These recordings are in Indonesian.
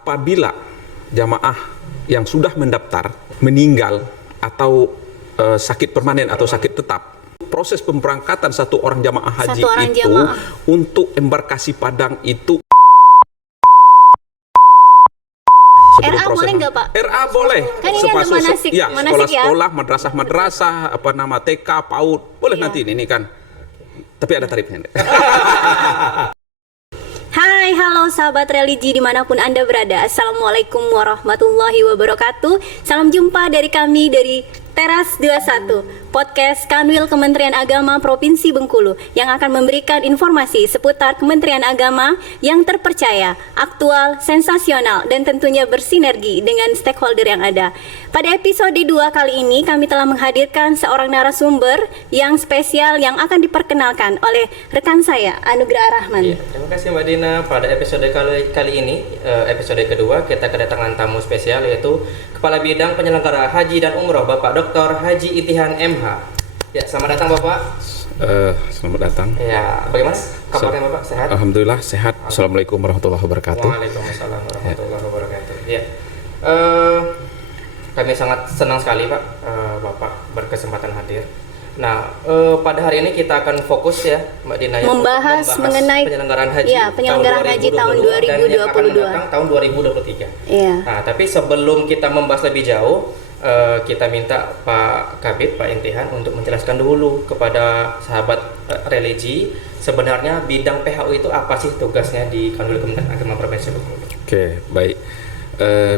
Apabila jamaah yang sudah mendaftar meninggal atau sakit permanen atau sakit tetap, proses pemberangkatan satu orang jamaah haji untuk embarkasi Padang itu RA boleh nggak Pak? RA boleh. Kan ini ada manasik, ya, manasik sekolah-sekolah, madrasah-madrasah, TK, PAUD, boleh nanti ini kan. Tapi ada tarifnya. Hai, halo sahabat religi dimanapun Anda berada. Assalamualaikum warahmatullahi wabarakatuh. Salam jumpa dari kami dari Teras 21, podcast Kanwil Kementerian Agama Provinsi Bengkulu yang akan memberikan informasi seputar Kementerian Agama yang terpercaya, aktual, sensasional, dan tentunya bersinergi dengan stakeholder yang ada. Pada episode 2 kali ini kami telah menghadirkan seorang narasumber yang spesial yang akan diperkenalkan oleh rekan saya, Anugrah Rahman. Ya, terima kasih Mbak Dina. Pada episode kali ini, episode kedua, kita kedatangan tamu spesial yaitu Kepala Bidang Penyelenggara Haji dan Umroh Bapak Dr. Haji Itihan MH. Ya, selamat datang Bapak. Selamat datang. Ya, bagaimana kabarnya Bapak? Sehat? Alhamdulillah sehat. Assalamualaikum warahmatullahi wabarakatuh. Waalaikumsalam warahmatullahi wabarakatuh. Ya, kami sangat senang sekali Pak, Bapak berkesempatan hadir. Nah, pada hari ini kita akan fokus ya Mbak Dina membahas mengenai penyelenggaraan haji, penyelenggaraan haji tahun 2022 dan yang akan datang tahun 2023. Iya. Nah, tapi sebelum kita membahas lebih jauh, kita minta Pak Kabid, Pak Intihan untuk menjelaskan dulu kepada sahabat religi sebenarnya bidang PHU itu apa sih tugasnya di Kanwil Kementerian Agama Provinsi Bengkulu. Oke, baik.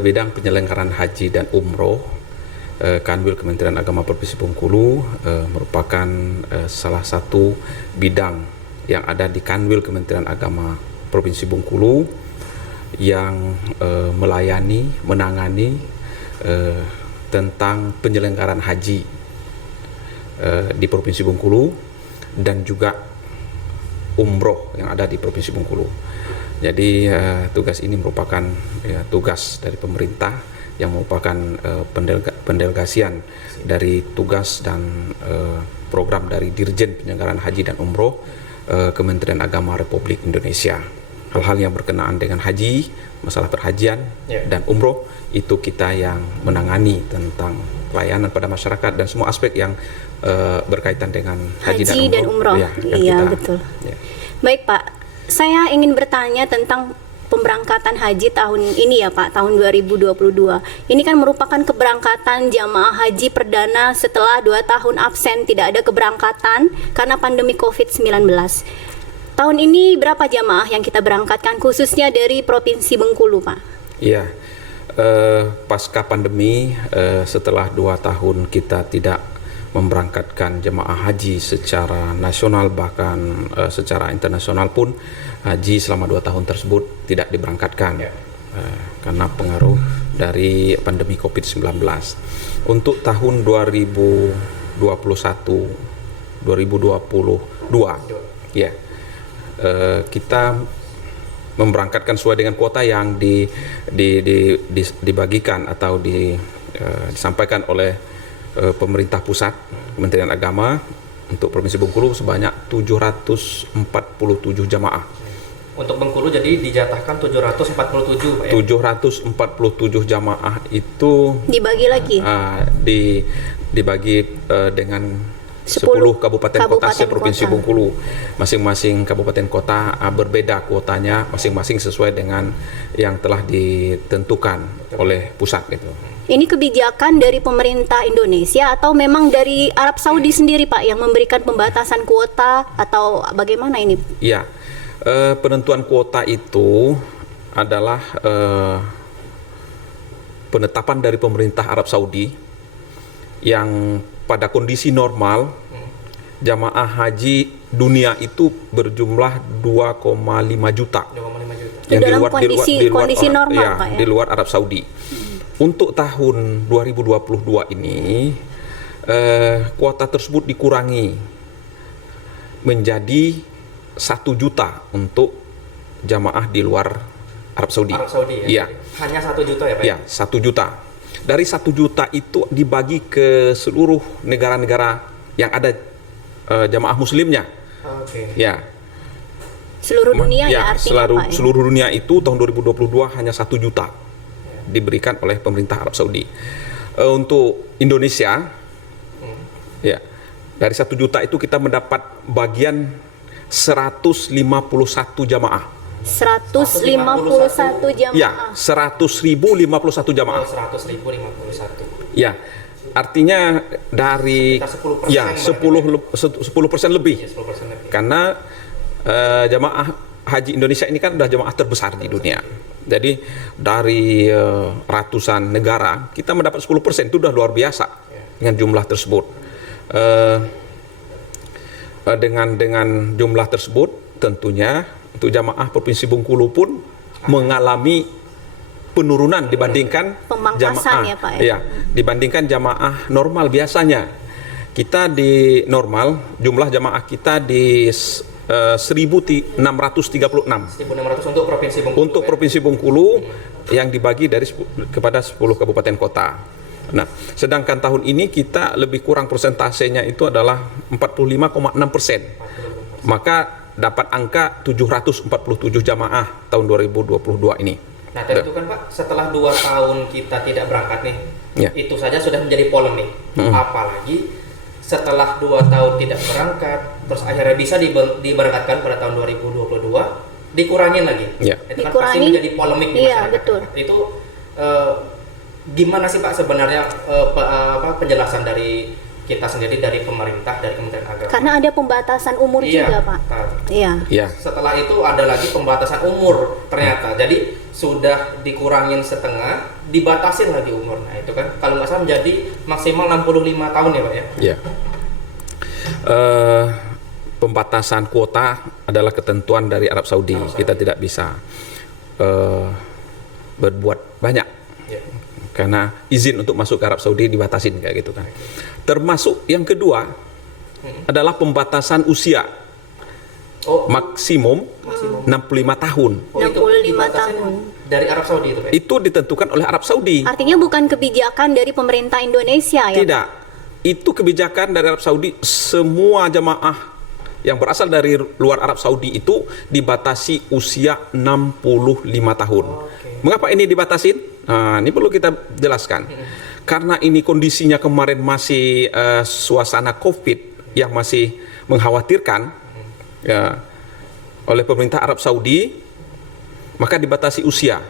Bidang penyelenggaraan haji dan umroh Kanwil Kementerian Agama Provinsi Bengkulu merupakan salah satu bidang yang ada di Kanwil Kementerian Agama Provinsi Bengkulu yang menangani tentang penyelenggaraan haji di Provinsi Bengkulu dan juga umroh yang ada di Provinsi Bengkulu. Jadi tugas ini merupakan tugas dari pemerintah yang merupakan pendelegasian dari tugas dan program dari Dirjen Penyelenggaraan Haji dan Umroh Kementerian Agama Republik Indonesia. Hal-hal yang berkenaan dengan haji, masalah perhajian dan umroh itu kita yang menangani tentang pelayanan pada masyarakat dan semua aspek yang berkaitan dengan haji dan umroh. Iya, betul. Ya. Baik Pak, saya ingin bertanya tentang pemberangkatan haji tahun ini ya Pak, tahun 2022. Ini kan merupakan keberangkatan jamaah haji perdana setelah 2 tahun absen tidak ada keberangkatan karena pandemi COVID-19. Tahun ini berapa jamaah yang kita berangkatkan khususnya dari Provinsi Bengkulu Pak? Iya, pasca pandemi setelah 2 tahun kita tidak memberangkatkan jemaah haji secara nasional bahkan secara internasional pun haji selama 2 tahun tersebut tidak diberangkatkan karena pengaruh dari pandemi COVID-19. Untuk tahun 2021 2022 ya kita memberangkatkan sesuai dengan kuota yang dibagikan atau disampaikan oleh pemerintah pusat Kementerian Agama untuk Provinsi Bengkulu sebanyak 747 jamaah. Untuk Bengkulu jadi dijatahkan 747 Pak ya? 747 jamaah itu dibagi lagi? Dibagi dengan 10 kabupaten kota se-Provinsi Bengkulu. Masing-masing kabupaten kota berbeda kuotanya masing-masing sesuai dengan yang telah ditentukan oleh pusat gitu. Ini kebijakan dari pemerintah Indonesia atau memang dari Arab Saudi sendiri Pak yang memberikan pembatasan kuota atau bagaimana ini? Iya, penentuan kuota itu adalah penetapan dari pemerintah Arab Saudi yang pada kondisi normal jamaah haji dunia itu berjumlah 2,5 juta. Yang dalam kondisi normal Pak ya? Di luar Arab Saudi. Untuk tahun 2022 ini kuota tersebut dikurangi menjadi 1 juta untuk jamaah di luar Arab Saudi. Arab Saudi ya? Iya. Hanya 1 juta ya Pak? Iya, 1 juta. Dari 1 juta itu dibagi ke seluruh negara-negara yang ada jamaah muslimnya. Oke. Ya. Seluruh dunia ya artinya Pak ya? Seluruh dunia itu tahun 2022 hanya 1 juta diberikan oleh pemerintah Arab Saudi. Untuk Indonesia, ya dari 1 juta itu kita mendapat bagian 151 jamaah. 151 jamaah. Ya, 100.051 jamaah. 100.051. Ya, artinya dari Sekitar 10% ya berarti. 10% lebih. Ya, 10% lebih. Karena jamaah haji Indonesia ini kan udah jamaah terbesar di dunia. Jadi dari ratusan negara kita mendapat 10%, itu udah luar biasa dengan jumlah tersebut. Dengan jumlah tersebut tentunya untuk jamaah Provinsi Bengkulu pun mengalami penurunan dibandingkan Pemangkasan jamaah ya, Pak, ya? dibandingkan jamaah normal biasanya. Kita di normal jumlah jamaah kita di 1.636 untuk Provinsi Bengkulu. untuk Provinsi Bengkulu yang dibagi kepada 10 kabupaten kota. Nah, sedangkan tahun ini kita lebih kurang persentasenya itu adalah 45,6%. Maka dapat angka 747 jamaah tahun 2022 ini. Nah, tentu kan Pak, setelah 2 tahun kita tidak berangkat nih, Ya. itu saja sudah menjadi polemik. Apalagi setelah 2 tahun tidak berangkat, terus akhirnya bisa diberangkatkan pada tahun 2022, dikurangin lagi. Ya. Itu kan pasti menjadi polemik di Iya, masyarakat. betul. Itu gimana sih Pak sebenarnya penjelasan dari kita sendiri, dari pemerintah, dari Kementerian Agama? Karena ada pembatasan umur juga, Pak. Iya. Ya. Setelah itu ada lagi pembatasan umur ternyata. Jadi sudah dikurangin setengah, dibatasin lagi umur. Nah itu kan kalau nggak salah menjadi maksimal 65 tahun ya Pak ya? Ya. Pembatasan kuota adalah ketentuan dari Arab Saudi. Kita tidak bisa berbuat banyak. Ya. Karena izin untuk masuk ke Arab Saudi dibatasin kayak gitu kan. Termasuk yang kedua adalah pembatasan usia maksimum 65 tahun. Itu 65 dibatasin tahun. dari Arab Saudi itu Pak? Itu ditentukan oleh Arab Saudi. Artinya bukan kebijakan dari pemerintah Indonesia ya? Tidak. Itu kebijakan dari Arab Saudi. Semua jamaah yang berasal dari luar Arab Saudi itu dibatasi usia 65 tahun. Mengapa ini dibatasin? Nah, ini perlu kita jelaskan. Karena ini kondisinya kemarin masih suasana COVID yang masih mengkhawatirkan ya, oleh pemerintah Arab Saudi, maka dibatasi usia.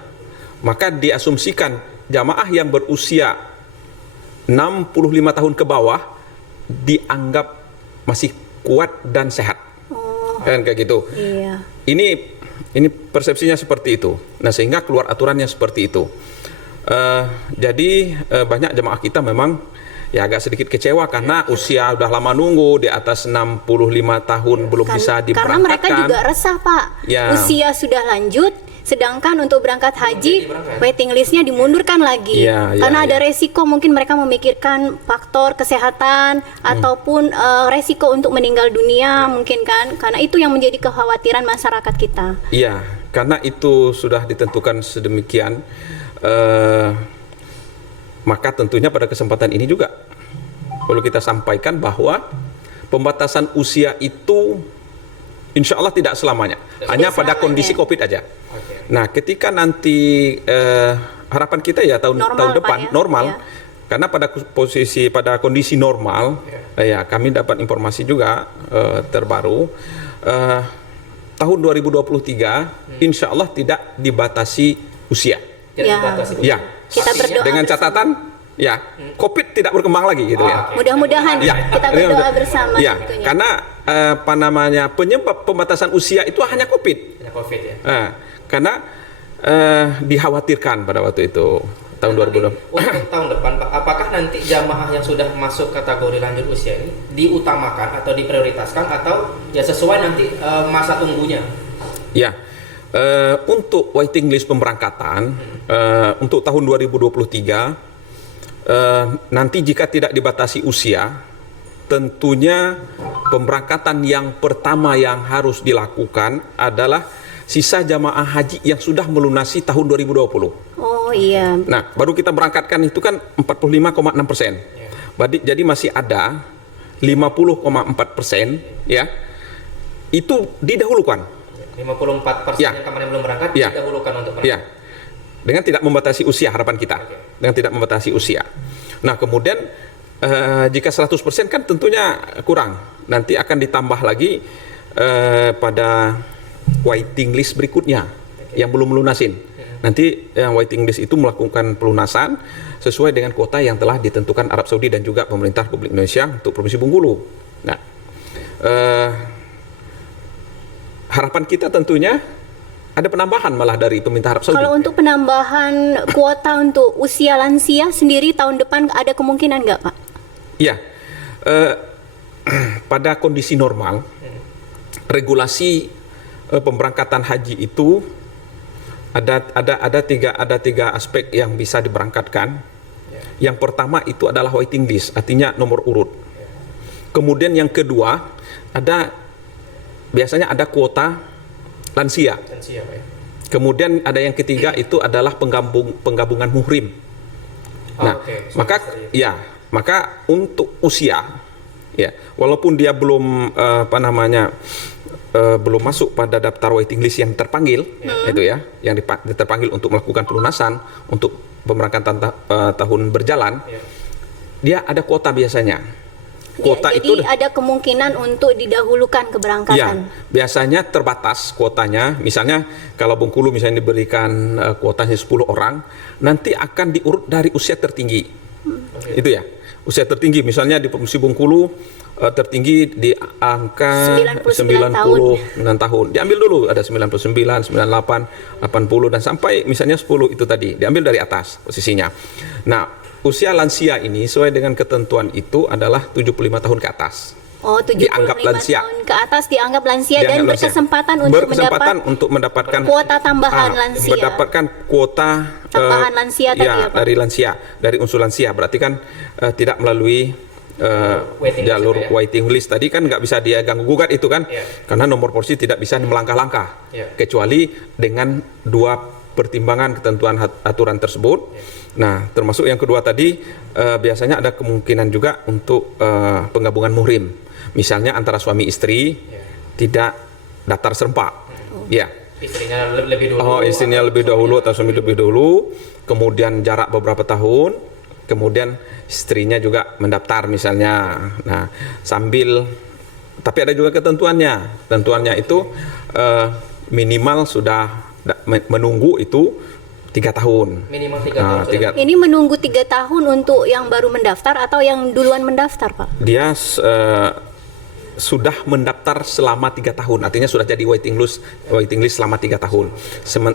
Maka diasumsikan jamaah yang berusia 65 tahun ke bawah dianggap masih kuat dan sehat. Kan kayak gitu. Iya. Ini persepsinya seperti itu. Nah, sehingga keluar aturannya seperti itu. Jadi banyak jemaah kita memang ya agak sedikit kecewa karena usia udah lama nunggu di atas 65 tahun belum bisa diberangkatkan. Karena mereka juga resah Pak. Ya. Usia sudah lanjut, sedangkan untuk berangkat haji waiting listnya dimundurkan lagi. Ya, ya, karena ya. ada resiko, mungkin mereka memikirkan faktor kesehatan ataupun resiko untuk meninggal dunia mungkin kan. Karena itu yang menjadi kekhawatiran masyarakat kita. Iya, karena itu sudah ditentukan sedemikian. Maka tentunya pada kesempatan ini juga perlu kita sampaikan bahwa pembatasan usia itu insya Allah tidak selamanya, hanya pada kondisi COVID aja. Nah, ketika nanti harapan kita ya tahun depan ya? normal, Ya. karena pada kondisi normal, ya kami dapat informasi juga terbaru tahun 2023 insya Allah tidak dibatasi usia. Ya, kita berdoa dengan catatan ya COVID tidak berkembang lagi gitu ya. Mudah-mudahan kita berdoa bersama. Ya, tentunya. karena penyebab pembatasan usia itu hanya COVID. Ya, COVID ya. Karena dikhawatirkan pada waktu itu tahun 2020. Untuk tahun depan Pak, apakah nanti jamaah yang sudah masuk kategori lanjut usia ini diutamakan atau diprioritaskan atau ya sesuai nanti masa tunggunya? Ya, untuk waiting list pemberangkatan untuk tahun 2023 nanti jika tidak dibatasi usia, tentunya pemberangkatan yang pertama yang harus dilakukan adalah sisa jamaah haji yang sudah melunasi tahun 2020. Oh iya. Nah, baru kita berangkatkan itu kan 45,6%. Jadi masih ada 50,4% ya. Itu didahulukan. 54% Ya. yang kemarin belum berangkat Ya. didahulukan untuk berangkat. Ya, dengan tidak membatasi usia harapan kita, dengan tidak membatasi usia. Nah kemudian jika 100% kan tentunya kurang, nanti akan ditambah lagi pada waiting list berikutnya yang belum melunasin. Nanti yang waiting list itu melakukan pelunasan sesuai dengan kuota yang telah ditentukan Arab Saudi dan juga pemerintah Republik Indonesia untuk Provinsi Bengkulu. Nah, harapan kita tentunya ada penambahan malah dari pemerintah Arab Saudi. Kalau untuk penambahan kuota untuk usia lansia sendiri tahun depan ada kemungkinan nggak, Pak? Iya, pada kondisi normal, regulasi pemberangkatan haji itu ada tiga aspek yang bisa diberangkatkan. Yang pertama itu adalah waiting list, artinya nomor urut. Kemudian yang kedua biasanya ada kuota lansia. Lansia, Pak, ya. Kemudian ada yang ketiga itu adalah penggabungan muhrim. Nah, Oke. maka untuk usia, ya, walaupun dia belum belum masuk pada daftar waiting list yang terpanggil, itu ya, yang terpanggil untuk melakukan pelunasan untuk pemberangkatan tahun berjalan, dia ada kuota biasanya. Kuota jadi itu ada kemungkinan untuk didahulukan keberangkatan. ya, biasanya terbatas kuotanya. Misalnya kalau Bengkulu misalnya diberikan kuotanya 10 orang, nanti akan diurut dari usia tertinggi. Itu ya. Usia tertinggi misalnya di Provinsi Bengkulu tertinggi di angka 99 tahun. Diambil dulu ada 99, 98, 80 dan sampai misalnya 10 itu tadi. Diambil dari atas posisinya. Nah, usia lansia ini sesuai dengan ketentuan itu adalah 75 tahun ke atas. Oh, 75 Dianggap lansia. tahun ke atas dianggap lansia dan Dianggap lansia. berkesempatan untuk mendapatkan kuota tambahan lansia. mendapatkan kuota Tambahan lansia tadi ya, Pak? dari lansia, dari unsur lansia. Berarti kan tidak melalui Waiting jalur list, ya? waiting list tadi kan nggak bisa dia ganggu gugat itu kan, karena nomor porsi tidak bisa melangkah-langkah, kecuali dengan dua pertimbangan ketentuan aturan tersebut. Nah, termasuk yang kedua tadi biasanya ada kemungkinan juga untuk penggabungan muhrim. Misalnya antara suami istri tidak daftar serempak. Ya. Istrinya lebih dulu. Istrinya lebih dahulu atau suami lebih dahulu, kemudian jarak beberapa tahun, kemudian istrinya juga mendaftar misalnya. Nah, tapi ada juga ketentuannya. Ketentuannya itu minimal sudah menunggu itu 3 tahun. Minimal 3 tahun. Ini menunggu 3 tahun untuk yang baru mendaftar atau yang duluan mendaftar, Pak? Dia sudah mendaftar selama 3 tahun, artinya sudah jadi waiting list selama 3 tahun.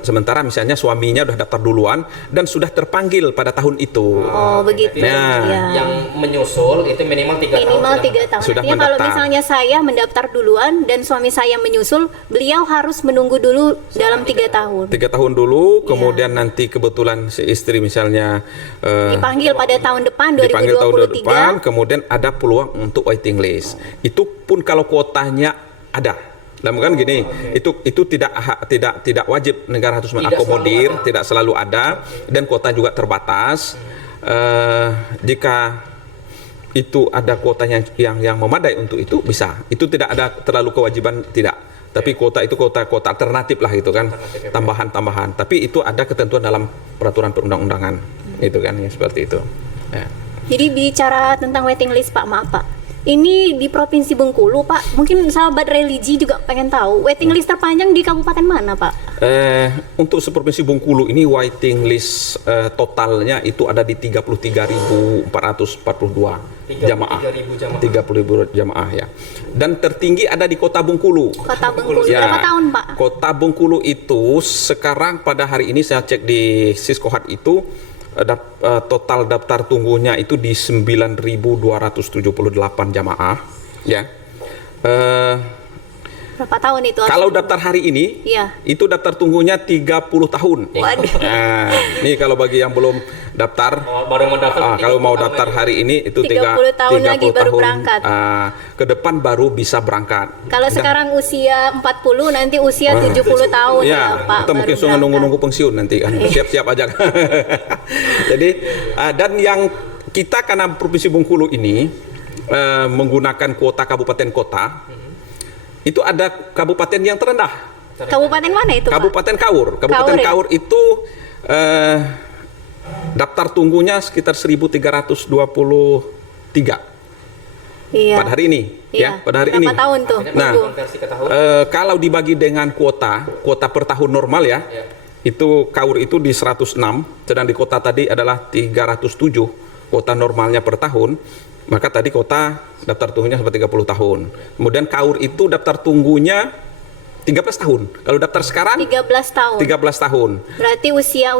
Sementara misalnya suaminya sudah daftar duluan dan sudah terpanggil pada tahun itu. Oh, begitu. Nah, Ya. Yang menyusul itu minimal 3 tahun. Minimal 3 tahun. Sudah Artinya kalau mendaftar. misalnya saya mendaftar duluan dan suami saya menyusul, beliau harus menunggu dulu dalam 3 tahun. 3 tahun dulu, kemudian nanti kebetulan si istri misalnya Dipanggil pada tahun depan dipanggil tahun 2023. depan, kemudian ada peluang untuk waiting list. Itu pun kalau kuotanya ada. Dalam kan gini, itu tidak wajib negara harus mengakomodir, tidak selalu ada, dan kuota juga terbatas. Jika itu ada kuotanya yang memadai untuk itu bisa. Itu tidak ada terlalu kewajiban, tidak. Tapi kuota itu kuota alternatif lah gitu kan, tambahan-tambahan. Tapi itu ada ketentuan dalam peraturan perundang-undangan, itu kan ya seperti itu. Ya. Jadi bicara tentang waiting list, Pak, maaf Pak. Ini di Provinsi Bengkulu, Pak. Mungkin sahabat religi juga pengen tahu, waiting list terpanjang di kabupaten mana, Pak? Untuk seprovinsi Bengkulu ini waiting list totalnya itu ada di 33.442 jamaah. 30.000 jamaah ya. Dan tertinggi ada di Kota Bengkulu. Kota Bengkulu. Ya, Berapa tahun, Pak? Kota Bengkulu itu sekarang pada hari ini saya cek di Siskohat itu total daftar tunggunya itu di 9.278 jamaah ya. Berapa tahun itu? Kalau daftar hari ini, Iya. itu daftar tunggunya 30 tahun. Waduh. Nah, ini kalau bagi yang belum daftar, Baru mau daftar. kalau mau daftar hari ini itu 30 tahun lagi baru berangkat. Ke depan baru bisa berangkat. Kalau sekarang usia 40, nanti usia 70 tahun ya, Pak. Kita mungkin baru nunggu pensiun nanti kan. Siap-siap aja. Jadi dan yang kita karena Provinsi Bengkulu ini menggunakan kuota kabupaten kota, itu ada kabupaten yang terendah Kabupaten mana itu, Pak? Kabupaten Kaur. Kabupaten Kaur, ya? Kaur itu daftar tunggunya sekitar 1323 Iya. pada hari ini, Iya. ya, pada hari Berapa ini. tahun tuh? Artinya Nah, kalau konversi ke tahun, Kalau dibagi dengan kuota per tahun normal ya, ya. itu Kaur itu di 106, sedang di kota tadi adalah 307 kuota normalnya per tahun. Maka tadi kota daftar tunggunya sampai 30 tahun. Kemudian Kaur itu daftar tunggunya 13 tahun. Kalau daftar sekarang 13 tahun. 13 tahun. Berarti usia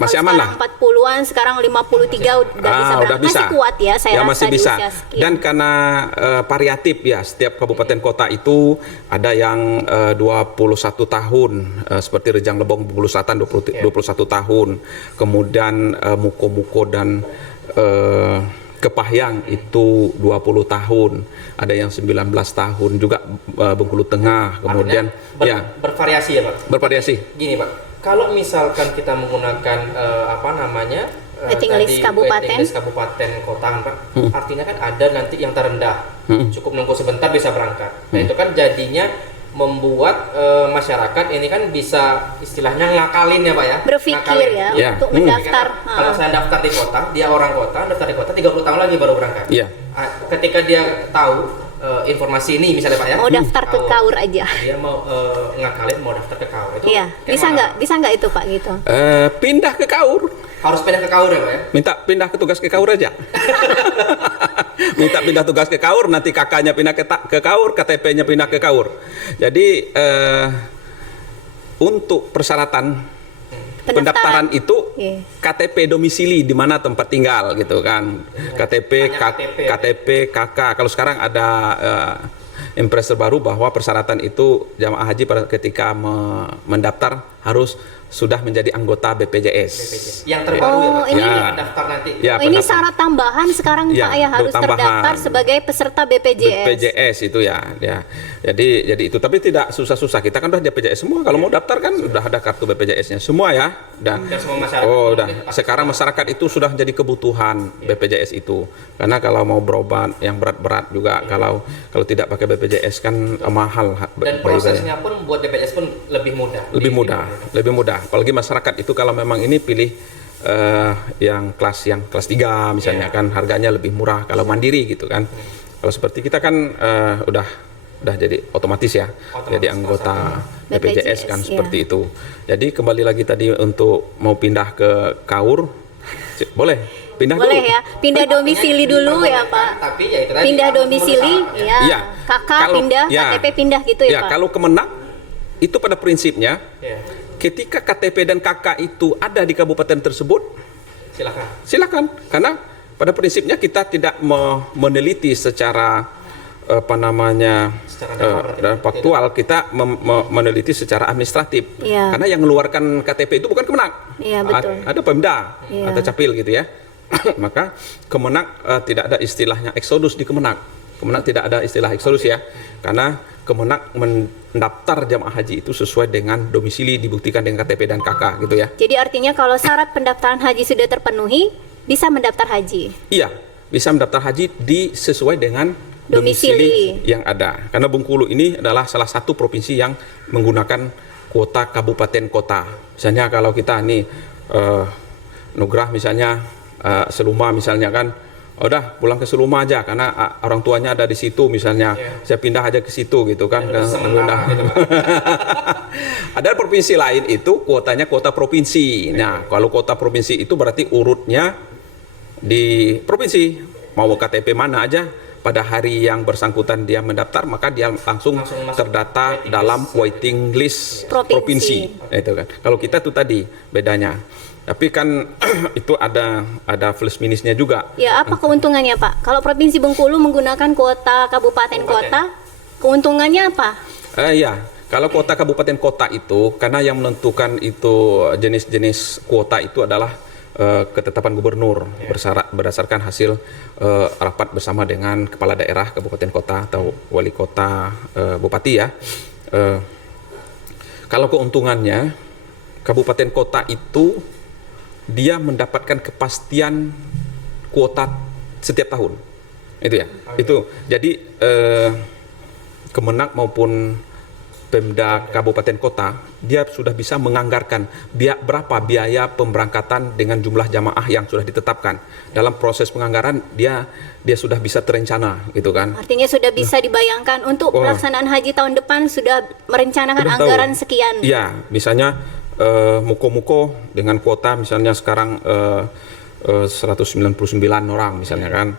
Masih aman lah. 40-an, sekarang 53 udah bisa berangkat. Masih kuat ya, saya Ya, rasa masih di bisa. usia sekian. Dan karena variatif ya, setiap kabupaten kota itu ada yang 21 tahun, seperti Rejang Lebong Bengkulu Selatan 21 tahun. Kemudian Muko-Muko dan Kepahyang itu 20 tahun. Ada yang 19 tahun juga, Bengkulu Tengah. Kemudian Artinya bervariasi ya, Pak. bervariasi. Gini, Pak. Kalau misalkan kita menggunakan Waiting list tadi kabupaten. waiting list kabupaten kota kan, Pak. Artinya kan ada nanti yang terendah. Cukup nunggu sebentar bisa berangkat. Nah, itu kan jadinya membuat masyarakat ini kan bisa istilahnya ngakalin ya, Pak ya. Berpikir Ngakalin. ya, Ya. untuk mendaftar. Kalau saya daftar di kota, dia orang kota, daftar di kota 30 tahun lagi baru berangkat. Iya. Ketika dia tahu informasi ini misalnya, Pak ya. Mau daftar ke Tahu Kaur aja. Dia mau ngakalin mau daftar ke Kaur itu. Iya, kayak bisa mana? nggak itu, Pak, gitu? Pindah ke Kaur. Harus pindah ke Kaur ya, Pak ya. Minta pindah ke tugas ke Kaur aja. Minta pindah tugas ke Kaur, nanti kakaknya pindah ke Kaur, KTP-nya pindah ke Kaur. Jadi untuk persyaratan pendaftaran itu Iya. KTP domisili di mana tempat tinggal gitu kan. KTP, Hanya KTP, KK. Kalau sekarang ada impres terbaru bahwa persyaratan itu jamaah haji ketika mendaftar harus sudah menjadi anggota BPJS. Yang terbaru ya, Pak. ini- Yang daftar nanti. Ya, Oh, ini syarat tambahan sekarang, Ya, Pak, ya, harus tambahan. terdaftar sebagai peserta BPJS. BPJS itu ya. Jadi itu, tapi tidak susah-susah. Kita kan udah BPJS semua. Kalau mau daftar kan udah ada kartu BPJS-nya semua ya. Dan semua masyarakat. udah. Sekarang masyarakat itu sudah jadi kebutuhan BPJS itu. Karena kalau mau berobat yang berat-berat juga, kalau tidak pakai BPJS kan mahal. Dan prosesnya pun buat BPJS pun lebih mudah. Lebih mudah. Apalagi masyarakat itu kalau memang ini pilih yang kelas 3 misalnya kan harganya lebih murah kalau mandiri gitu kan. Kalau seperti kita kan udah jadi otomatis ya. Jadi anggota BPJS kan BPJS, seperti itu. Jadi kembali lagi tadi untuk mau pindah ke Kaur, boleh pindah Boleh dulu. ya, pindah domisili dulu ya, Pak. Tapi ya itu tadi. Pindah harus domisili, berusaha, ya. Iya. Kakak Kalau- pindah, ya. KTP pindah gitu ya, Ya, Pak. kalau Kemenak itu pada prinsipnya Ya. ketika KTP dan KK itu ada di kabupaten tersebut, Silakan. silakan. Karena pada prinsipnya kita tidak meneliti secara Secara faktual, kita meneliti secara administratif. Iya. Karena yang mengeluarkan KTP itu bukan Kemenak. Iya, betul. Ada Pemda Iya. atau Capil gitu ya. Maka Kemenak tidak ada istilahnya eksodus di Kemenak. Kemenak tidak ada istilah eksodus ya. Karena Kemenak mendaftar jamaah haji itu sesuai dengan domisili dibuktikan dengan KTP dan KK gitu ya. Jadi artinya kalau syarat pendaftaran haji sudah terpenuhi, bisa mendaftar haji. Iya, bisa mendaftar haji sesuai dengan Domisili. yang ada. Karena Bengkulu ini adalah salah satu provinsi yang menggunakan kuota kabupaten kota. Misalnya kalau kita nih Nugrah misalnya Seluma misalnya kan, udah pulang ke Seluma aja karena orang tuanya ada di situ misalnya. Iya. Saya pindah aja ke situ gitu kan. Dan sementara gitu, Pak. Ada provinsi lain itu kuotanya kuota provinsi. Nah, kalau kuota provinsi itu berarti urutnya di provinsi. Mau KTP mana aja, pada hari yang bersangkutan dia mendaftar, maka dia langsung Langsung masuk terdata waiting dalam list. waiting list Provinsi. provinsi. Itu kan. Kalau kita tuh tadi bedanya. Tapi kan itu ada plus minusnya juga. Ya, apa keuntungannya, Pak? Kalau Provinsi Bengkulu menggunakan kuota kabupaten kota, keuntungannya apa? Ya, kalau kuota kabupaten kota itu, karena yang menentukan itu jenis-jenis kuota itu adalah ketetapan gubernur berdasarkan hasil rapat bersama dengan kepala daerah kabupaten kota atau wali kota bupati ya. Kalau keuntungannya, kabupaten kota itu dia mendapatkan kepastian kuota setiap tahun. Itu ya. Itu jadi Kemenak maupun Pemda kabupaten kota, dia sudah bisa menganggarkan berapa biaya pemberangkatan dengan jumlah jamaah yang sudah ditetapkan. Dalam proses penganggaran dia sudah bisa terencana gitu kan. Artinya sudah bisa dibayangkan untuk pelaksanaan haji tahun depan sudah merencanakan Belum anggaran tahu. sekian. Iya, misalnya muko-muko dengan kuota misalnya sekarang 199 orang misalnya kan.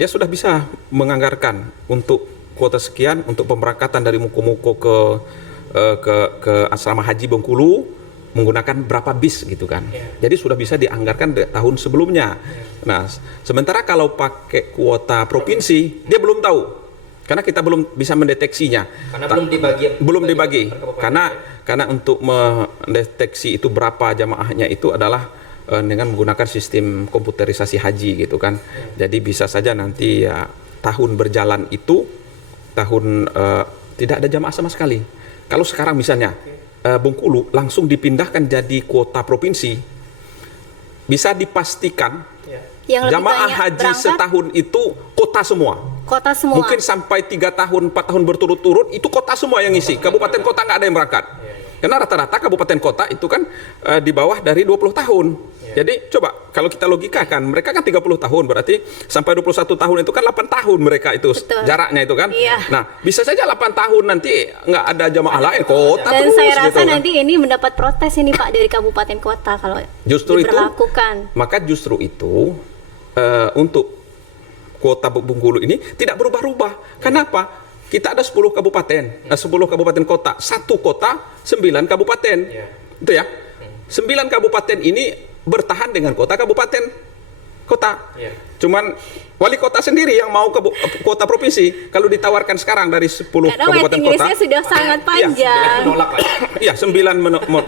Dia sudah bisa menganggarkan untuk kuota sekian untuk pemberangkatan dari muko-muko ke asrama haji Bengkulu menggunakan berapa bis gitu kan. Jadi sudah bisa dianggarkan tahun sebelumnya. Nah, sementara kalau pakai kuota provinsi dia belum tahu. Karena kita belum bisa mendeteksinya. Karena belum dibagi. Per kabupaten. Karena untuk mendeteksi itu berapa jamaahnya itu adalah dengan menggunakan sistem komputerisasi haji gitu kan. Jadi bisa saja nanti ya tahun berjalan itu tidak ada jamaah sama sekali. Kalau sekarang misalnya Bengkulu langsung dipindahkan jadi kuota provinsi, bisa dipastikan Yang lebih jamaah banyak haji berangkat, setahun itu kota semua. kota semua. Mungkin sampai 3 tahun, 4 tahun berturut-turut itu kota semua yang ngisi. Kabupaten kota nggak ada yang berangkat. Karena rata-rata kabupaten kota itu kan di bawah dari 20 tahun. Jadi coba kalau kita logikakan, mereka kan 30 tahun, berarti sampai 21 tahun itu kan 8 tahun mereka itu. Betul. Jaraknya itu kan. Iya. Nah, bisa saja 8 tahun nanti nggak ada jamaah lain, kota Dan terus saya rasa gitu kan. nanti ini mendapat protes ini Pak dari kabupaten kota kalau Justru itu, diberlakukan. maka justru itu untuk kuota Bengkulu ini tidak berubah-ubah. Kenapa? Kita ada 10 kabupaten, 10 kabupaten kota, 1 kota, 9 kabupaten. Itu ya. 9 kabupaten ini bertahan dengan kota kabupaten kota. Cuman wali kota sendiri yang mau ke kota provinsi. Kalau ditawarkan sekarang dari 10 Karena kabupaten waiting kota, listnya sudah sangat panjang. Menolak Pak. ya 9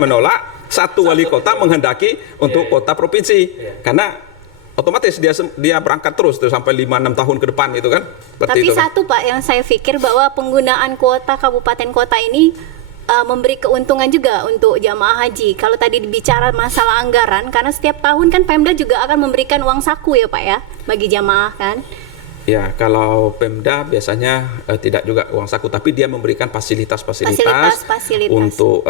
menolak, 1 wali kota menghendaki untuk kota provinsi. Karena otomatis dia berangkat terus tuh sampai 5-6 tahun ke depan gitu kan. Seperti Tapi itu, kan. satu Pak yang saya pikir bahwa penggunaan kuota kabupaten kota ini memberi keuntungan juga untuk jamaah haji. Kalau tadi bicara masalah anggaran, karena setiap tahun kan Pemda juga akan memberikan uang saku ya Pak ya bagi jamaah kan. Ya, kalau Pemda biasanya tidak juga uang saku, tapi dia memberikan fasilitas untuk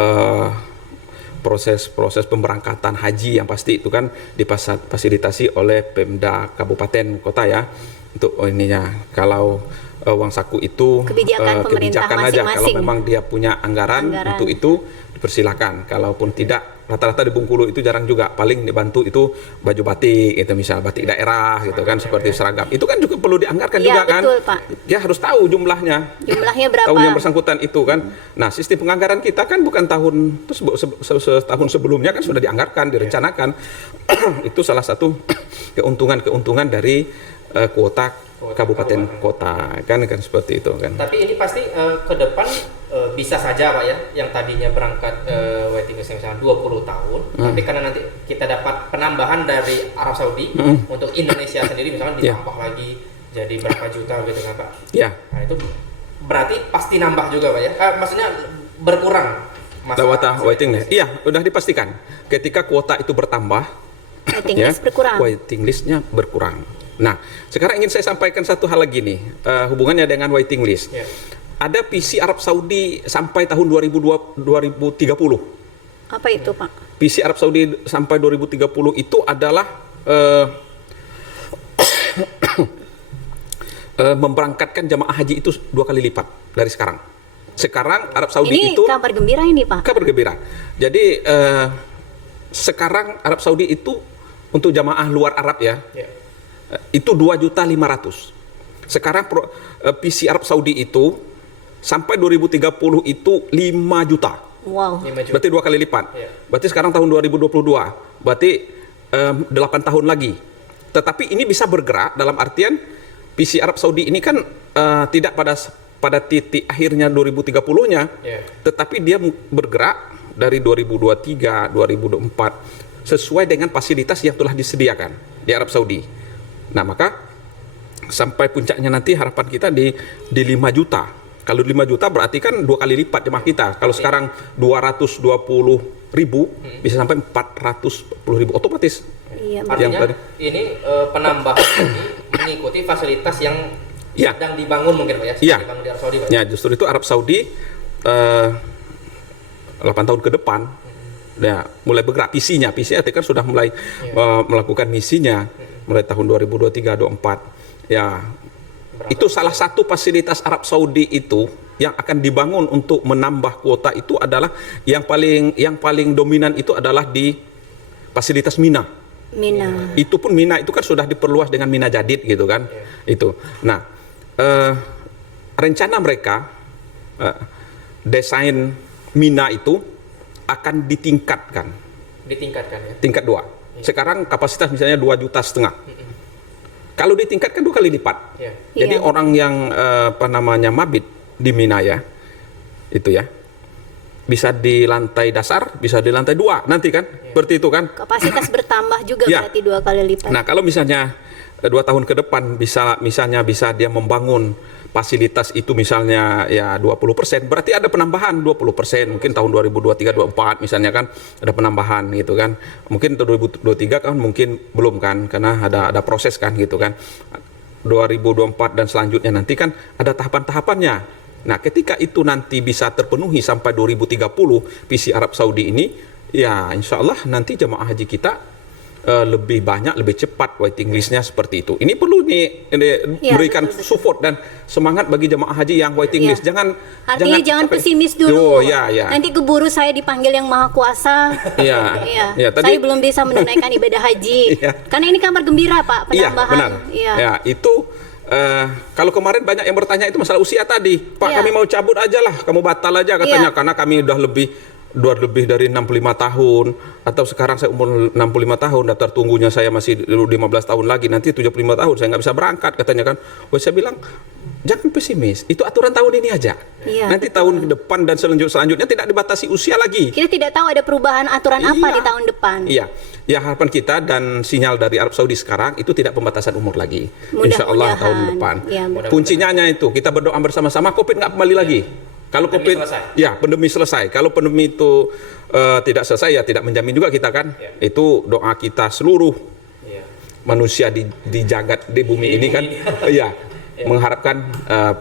proses pemberangkatan haji yang pasti itu kan difasilitasi oleh Pemda kabupaten kota ya. Untuk ininya, kalau uang saku itu Kebijakan pemerintah kebijakan aja. Kalau masing-masing. memang dia punya anggaran untuk itu dipersilakan. Kalaupun tidak, rata-rata di Bengkulu itu jarang juga. Paling dibantu itu baju batik, itu misal batik daerah gitu kan, seperti seragam. Itu kan juga perlu dianggarkan Iya, juga kan. betul, Pak. Dia harus tahu jumlahnya. Jumlahnya berapa? Tahun yang bersangkutan itu kan. Nah, sistem penganggaran kita kan bukan setahun sebelumnya kan sudah dianggarkan, direncanakan. Itu salah satu keuntungan dari kuota kabupaten kota kan seperti itu kan. Tapi ini pasti ke depan bisa saja Pak ya, yang tadinya berangkat waiting list misalnya 20 tahun, tapi karena nanti kita dapat penambahan dari Arab Saudi untuk Indonesia sendiri misalnya ditambah lagi jadi berapa juta gitu kan Pak. Ya. Nah, itu berarti pasti nambah juga Pak ya. Maksudnya berkurang Kuota waiting list. Iya, sudah dipastikan. Ketika kuota itu bertambah, Waiting list berkurang. waiting listnya berkurang. Nah, sekarang ingin saya sampaikan satu hal lagi nih, hubungannya dengan waiting list. Ada visi Arab Saudi sampai tahun 2030. Apa itu Pak? Visi Arab Saudi sampai 2030 itu adalah memberangkatkan jamaah haji itu 2 kali lipat dari sekarang. Sekarang Arab Saudi Ini itu kabar gembira ini Pak. kabar gembira. Jadi sekarang Arab Saudi itu untuk jamaah luar Arab ya. Itu 2.500.000. Sekarang visi Arab Saudi itu sampai 2030 itu 5 juta. Wow. Berarti 2 kali lipat. Berarti sekarang tahun 2022. Berarti 8 tahun lagi. Tetapi ini bisa bergerak dalam artian visi Arab Saudi ini kan tidak pada titik akhirnya 2030-nya. Tetapi dia bergerak dari 2023, 2024 sesuai dengan fasilitas yang telah disediakan di Arab Saudi. Nah, maka sampai puncaknya nanti harapan kita di 5 juta. Kalau 5 juta berarti kan 2 kali lipat jemaah kita. Kalau sekarang 220.000 bisa sampai 410.000 otomatis. Iya, Artinya ini penambahan ini mengikuti fasilitas yang sedang dibangun mungkin Pak ya. Sedang dibangun di Arab Saudi Pak. Ya, justru itu Arab Saudi 8 tahun ke depan, ya mulai bergerak visinya kan sudah mulai melakukan misinya mulai tahun 2023-2024. Ya, itu salah satu fasilitas Arab Saudi itu yang akan dibangun untuk menambah kuota itu adalah yang paling dominan itu adalah di fasilitas Mina. Itu pun Mina itu kan sudah diperluas dengan Mina Jadid gitu kan. Itu. Nah, rencana mereka desain Mina itu akan ditingkatkan. Ya. Tingkat 2. Sekarang kapasitas misalnya 2,5 juta. Kalau ditingkatkan 2 kali lipat. Jadi orang yang mabit di Mina ya, itu ya, bisa di lantai dasar, bisa di lantai 2 nanti kan, seperti itu kan. Kapasitas bertambah juga berarti 2 kali lipat. Nah, kalau misalnya 2 tahun ke depan bisa dia membangun fasilitas itu misalnya ya 20%, berarti ada penambahan 20%, mungkin tahun 2023-2024 misalnya kan ada penambahan gitu kan. Mungkin tahun 2023 kan mungkin belum kan, karena ada proses kan gitu kan. 2024 dan selanjutnya nanti kan ada tahapan-tahapannya. Nah, ketika itu nanti bisa terpenuhi sampai 2030 visi Arab Saudi ini, ya insya Allah nanti jemaah haji kita lebih banyak, lebih cepat waiting listnya seperti itu. Ini perlu berikan support dan semangat bagi jemaah haji yang waiting list. Jangan pesimis dulu. Ya. Nanti keburu saya dipanggil yang maha kuasa. Saya belum bisa menunaikan ibadah haji. Karena ini kabar gembira Pak, penambahan. Ya, itu kalau kemarin banyak yang bertanya itu masalah usia tadi. Pak, kami mau cabut aja lah, kamu batal aja katanya, karena kami udah lebih dari 65 tahun, atau sekarang saya umur 65 tahun, daftar tunggunya saya masih 15 tahun lagi, nanti 75 tahun saya nggak bisa berangkat katanya kan. Saya bilang jangan pesimis, itu aturan tahun ini aja. Nanti tahun depan dan selanjutnya tidak dibatasi usia lagi. Kita tidak tahu ada perubahan aturan apa di tahun depan. Ya, harapan kita dan sinyal dari Arab Saudi sekarang itu tidak pembatasan umur lagi. Insya Allah tahun depan. Kuncinya hanya itu, kita berdoa bersama-sama COVID nggak kembali lagi. Kalau COVID, pandemi selesai. Kalau pandemi itu tidak selesai, ya tidak menjamin juga kita kan. Itu doa kita seluruh manusia di jagat di bumi ini kan. Mengharapkan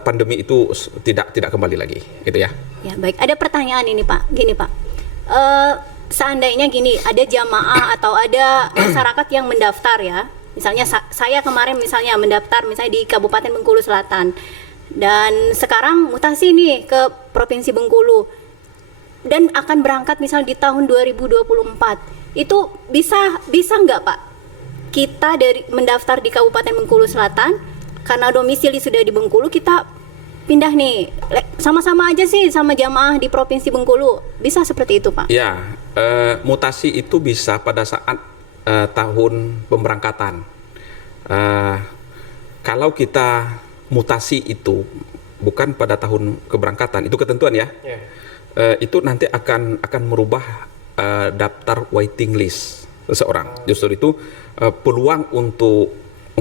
pandemi itu tidak kembali lagi, gitu ya. Ya baik. Ada pertanyaan ini Pak. Gini Pak. Seandainya gini, ada jamaah atau ada masyarakat yang mendaftar ya. Misalnya saya kemarin misalnya mendaftar misalnya di Kabupaten Bengkulu Selatan. Dan sekarang mutasi nih ke Provinsi Bengkulu dan akan berangkat misalnya di tahun 2024, itu bisa nggak Pak kita mendaftar di Kabupaten Bengkulu Selatan karena domisili sudah di Bengkulu, kita pindah nih sama-sama aja sih sama jamaah di Provinsi Bengkulu, bisa seperti itu Pak? Ya, mutasi itu bisa pada saat tahun pemberangkatan. Kalau kita mutasi itu bukan pada tahun keberangkatan, itu ketentuan ya. Itu nanti akan merubah daftar waiting list seseorang. Justru itu peluang untuk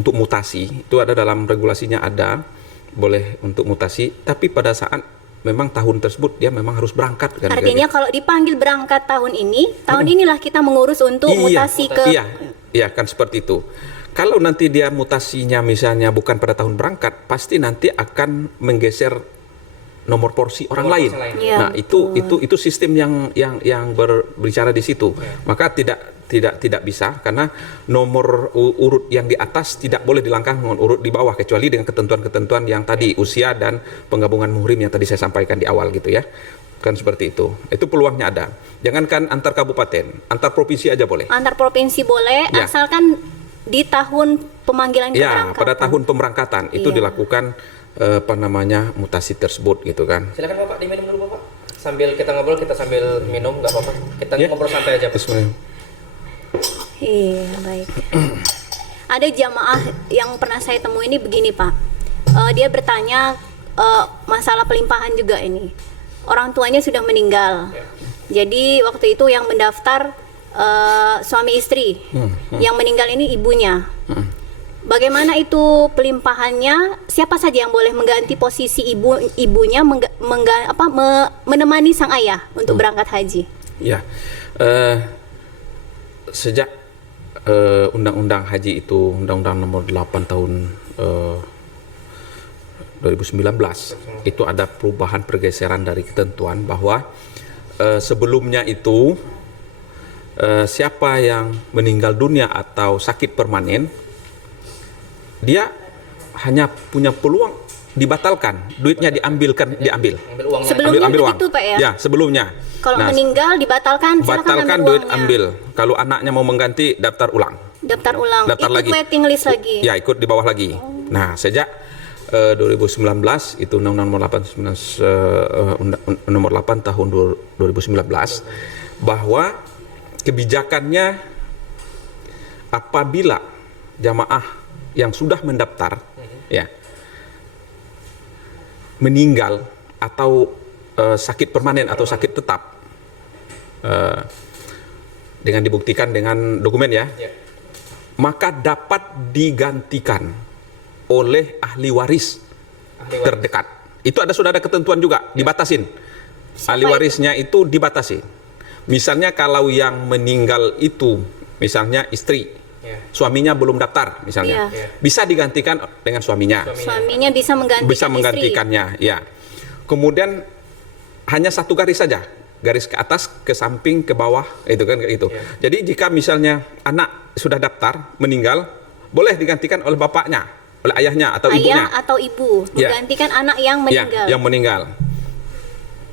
mutasi itu ada dalam regulasinya, ada boleh untuk mutasi, tapi pada saat memang tahun tersebut dia memang harus berangkat kan. Artinya kalau dipanggil berangkat tahun inilah kita mengurus untuk mutasi ke. Iya kan seperti itu. Kalau nanti dia mutasinya misalnya bukan pada tahun berangkat, pasti nanti akan menggeser nomor porsi orang lain. Nah, itu sistem yang berbicara di situ. Maka tidak bisa, karena nomor urut yang di atas tidak boleh dilangkah dengan urut di bawah, kecuali dengan ketentuan-ketentuan yang tadi, usia dan penggabungan muhrim yang tadi saya sampaikan di awal gitu ya. Kan seperti itu. Itu peluangnya ada. Jangankan antar kabupaten, antar provinsi aja boleh. Antar provinsi boleh, asalkan di tahun pemanggilan keberangkatan. Pada tahun pemberangkatan itu dilakukan mutasi tersebut gitu kan. Silakan Bapak diminum dulu Bapak. Sambil kita ngobrol, kita sambil minum nggak apa-apa. Kita ngobrol santai aja Pak. Iya, baik. Ada jamaah yang pernah saya temui ini begini Pak. Dia bertanya masalah pelimpahan juga ini. Orang tuanya sudah meninggal. Jadi waktu itu yang mendaftar suami istri, yang meninggal ini ibunya. Bagaimana itu pelimpahannya? Siapa saja yang boleh mengganti posisi ibunya menemani sang ayah untuk berangkat haji? Ya, sejak Undang-Undang Haji itu, Undang-Undang nomor 8 tahun 2019 itu ada perubahan pergeseran dari ketentuan bahwa sebelumnya itu siapa yang meninggal dunia atau sakit permanen dia hanya punya peluang dibatalkan, duitnya diambil. Ambil uangnya. Sebelumnya ambil uang. begitu Pak ya? Ya, sebelumnya. Kalau meninggal dibatalkan, silakan batalkan ambil duit uangnya. ambil. Kalau anaknya mau mengganti, daftar ulang. Daftar ulang. Daftar Ikut lagi. waiting list lagi. Ya, ikut di bawah lagi. Nah, sejak 2019 itu Undang-Undang nomor 8 tahun 2019 bahwa kebijakannya apabila jamaah yang sudah mendaftar ya meninggal atau sakit permanen atau sakit tetap dengan dibuktikan dengan dokumen ya, maka dapat digantikan oleh ahli waris terdekat. Itu sudah ada ketentuan juga, dibatasin. Ahli warisnya itu dibatasi. Misalnya kalau yang meninggal itu misalnya istri, suaminya belum daftar misalnya, bisa digantikan dengan suaminya. Suaminya bisa menggantikannya, ya. Kemudian hanya satu garis saja, garis ke atas, ke samping, ke bawah, itu kan itu. Jadi jika misalnya anak sudah daftar meninggal, boleh digantikan oleh bapaknya, oleh ayahnya atau ibunya. Ayah atau ibu menggantikan anak yang meninggal. Yang meninggal.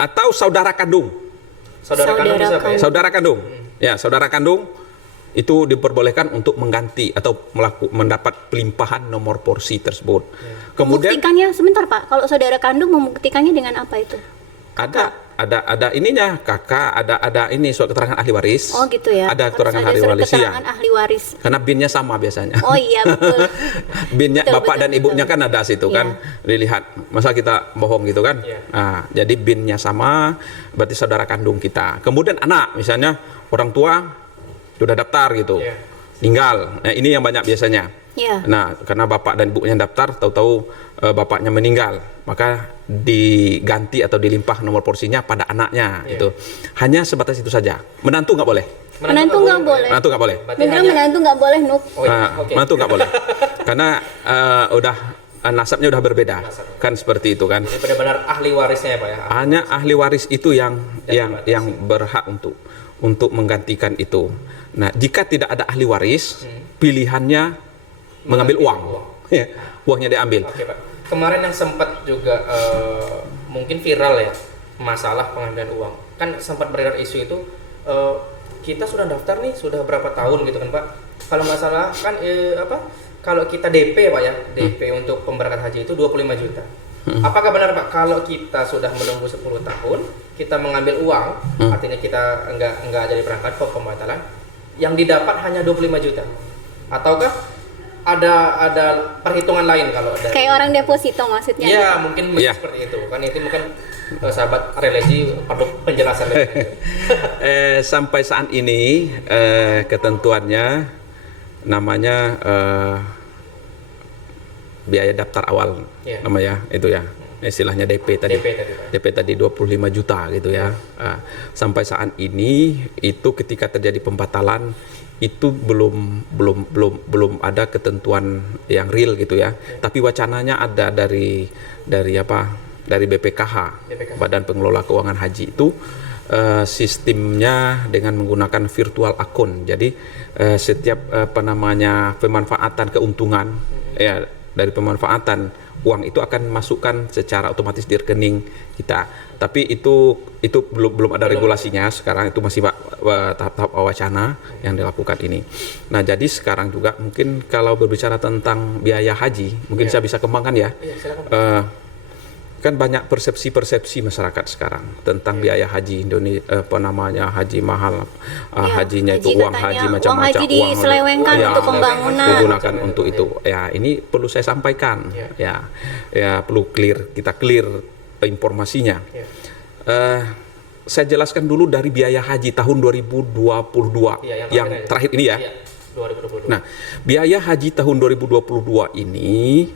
Atau saudara kandung. Saudara kandung. Ya, saudara kandung itu diperbolehkan untuk mengganti atau mendapat pelimpahan nomor porsi tersebut. Kemudian membuktikannya sebentar Pak, kalau saudara kandung membuktikannya dengan apa itu? Ada ininya, kakak, ada ini surat keterangan ahli waris. Oh gitu ya. Ada keterangan ahli waris ya. Ahli waris. Karena BIN-nya sama biasanya. Oh iya betul. BIN-nya bapak dan ibunya kan ada situ kan. Dilihat. Masa kita bohong gitu kan? Nah, jadi BIN-nya sama, berarti saudara kandung kita. Kemudian anak, misalnya orang tua sudah daftar gitu. Tinggal. Nah, ini yang banyak biasanya. Nah, karena bapak dan ibunya daftar, tahu-tahu bapaknya meninggal, maka diganti atau dilimpah nomor porsinya pada anaknya. Itu hanya sebatas itu saja. Menantu nggak boleh. Menantu nggak boleh. Menantu nggak boleh. Menantu nggak boleh, Nuk. Menantu nggak boleh. Karena udah nasabnya udah berbeda, kan seperti itu kan. Jadi benar-benar ahli warisnya ya Pak ya. Hanya ahli waris itu yang berhak untuk menggantikan itu. Nah, jika tidak ada ahli waris, pilihannya mengambil uang. Ya, uangnya diambil. Oke, Pak. Kemarin yang sempat juga mungkin viral ya, masalah pengambilan uang. Kan sempat beredar isu itu kita sudah daftar nih sudah berapa tahun gitu kan Pak. Kalau nggak salah kan kalau kita DP Pak ya, DP untuk pemberangkatan haji itu 25 juta. Apakah benar Pak kalau kita sudah menunggu 10 tahun, kita mengambil uang, artinya kita enggak jadi berangkat ke pembatalan, yang didapat hanya 25 juta? Ataukah ada perhitungan lain kalau dari kayak orang deposito maksudnya? Ya mungkin seperti itu kan, itu mungkin sahabat religi perlu penjelasan. Sampai saat ini ketentuannya namanya biaya daftar awal, namanya itu ya, istilahnya DP tadi. DP tadi 25 juta gitu ya. Sampai saat ini itu ketika terjadi pembatalan itu belum ada ketentuan yang real gitu ya. Tapi wacananya ada dari BPKH, Badan Pengelola Keuangan Haji itu sistemnya dengan menggunakan virtual akun. Jadi setiap pemanfaatan keuntungan ya dari pemanfaatan uang itu akan masukkan secara otomatis di rekening kita. Tapi itu belum ada regulasinya sekarang, itu masih tahap-tahap wacana yang dilakukan ini. Nah, jadi sekarang juga mungkin kalau berbicara tentang biaya haji, mungkin saya bisa kembangkan ya. Kan banyak persepsi masyarakat sekarang tentang biaya haji Indonesia, haji mahal, hajinya itu uang haji macam-macam, uang haji diselewengkan untuk pembangunan, digunakan untuk itu. Ya, ini perlu saya sampaikan, ya perlu kita clear informasinya. Saya jelaskan dulu dari biaya haji tahun 2022 yang terakhir ini ya. 2022. Nah, biaya haji tahun 2022 ini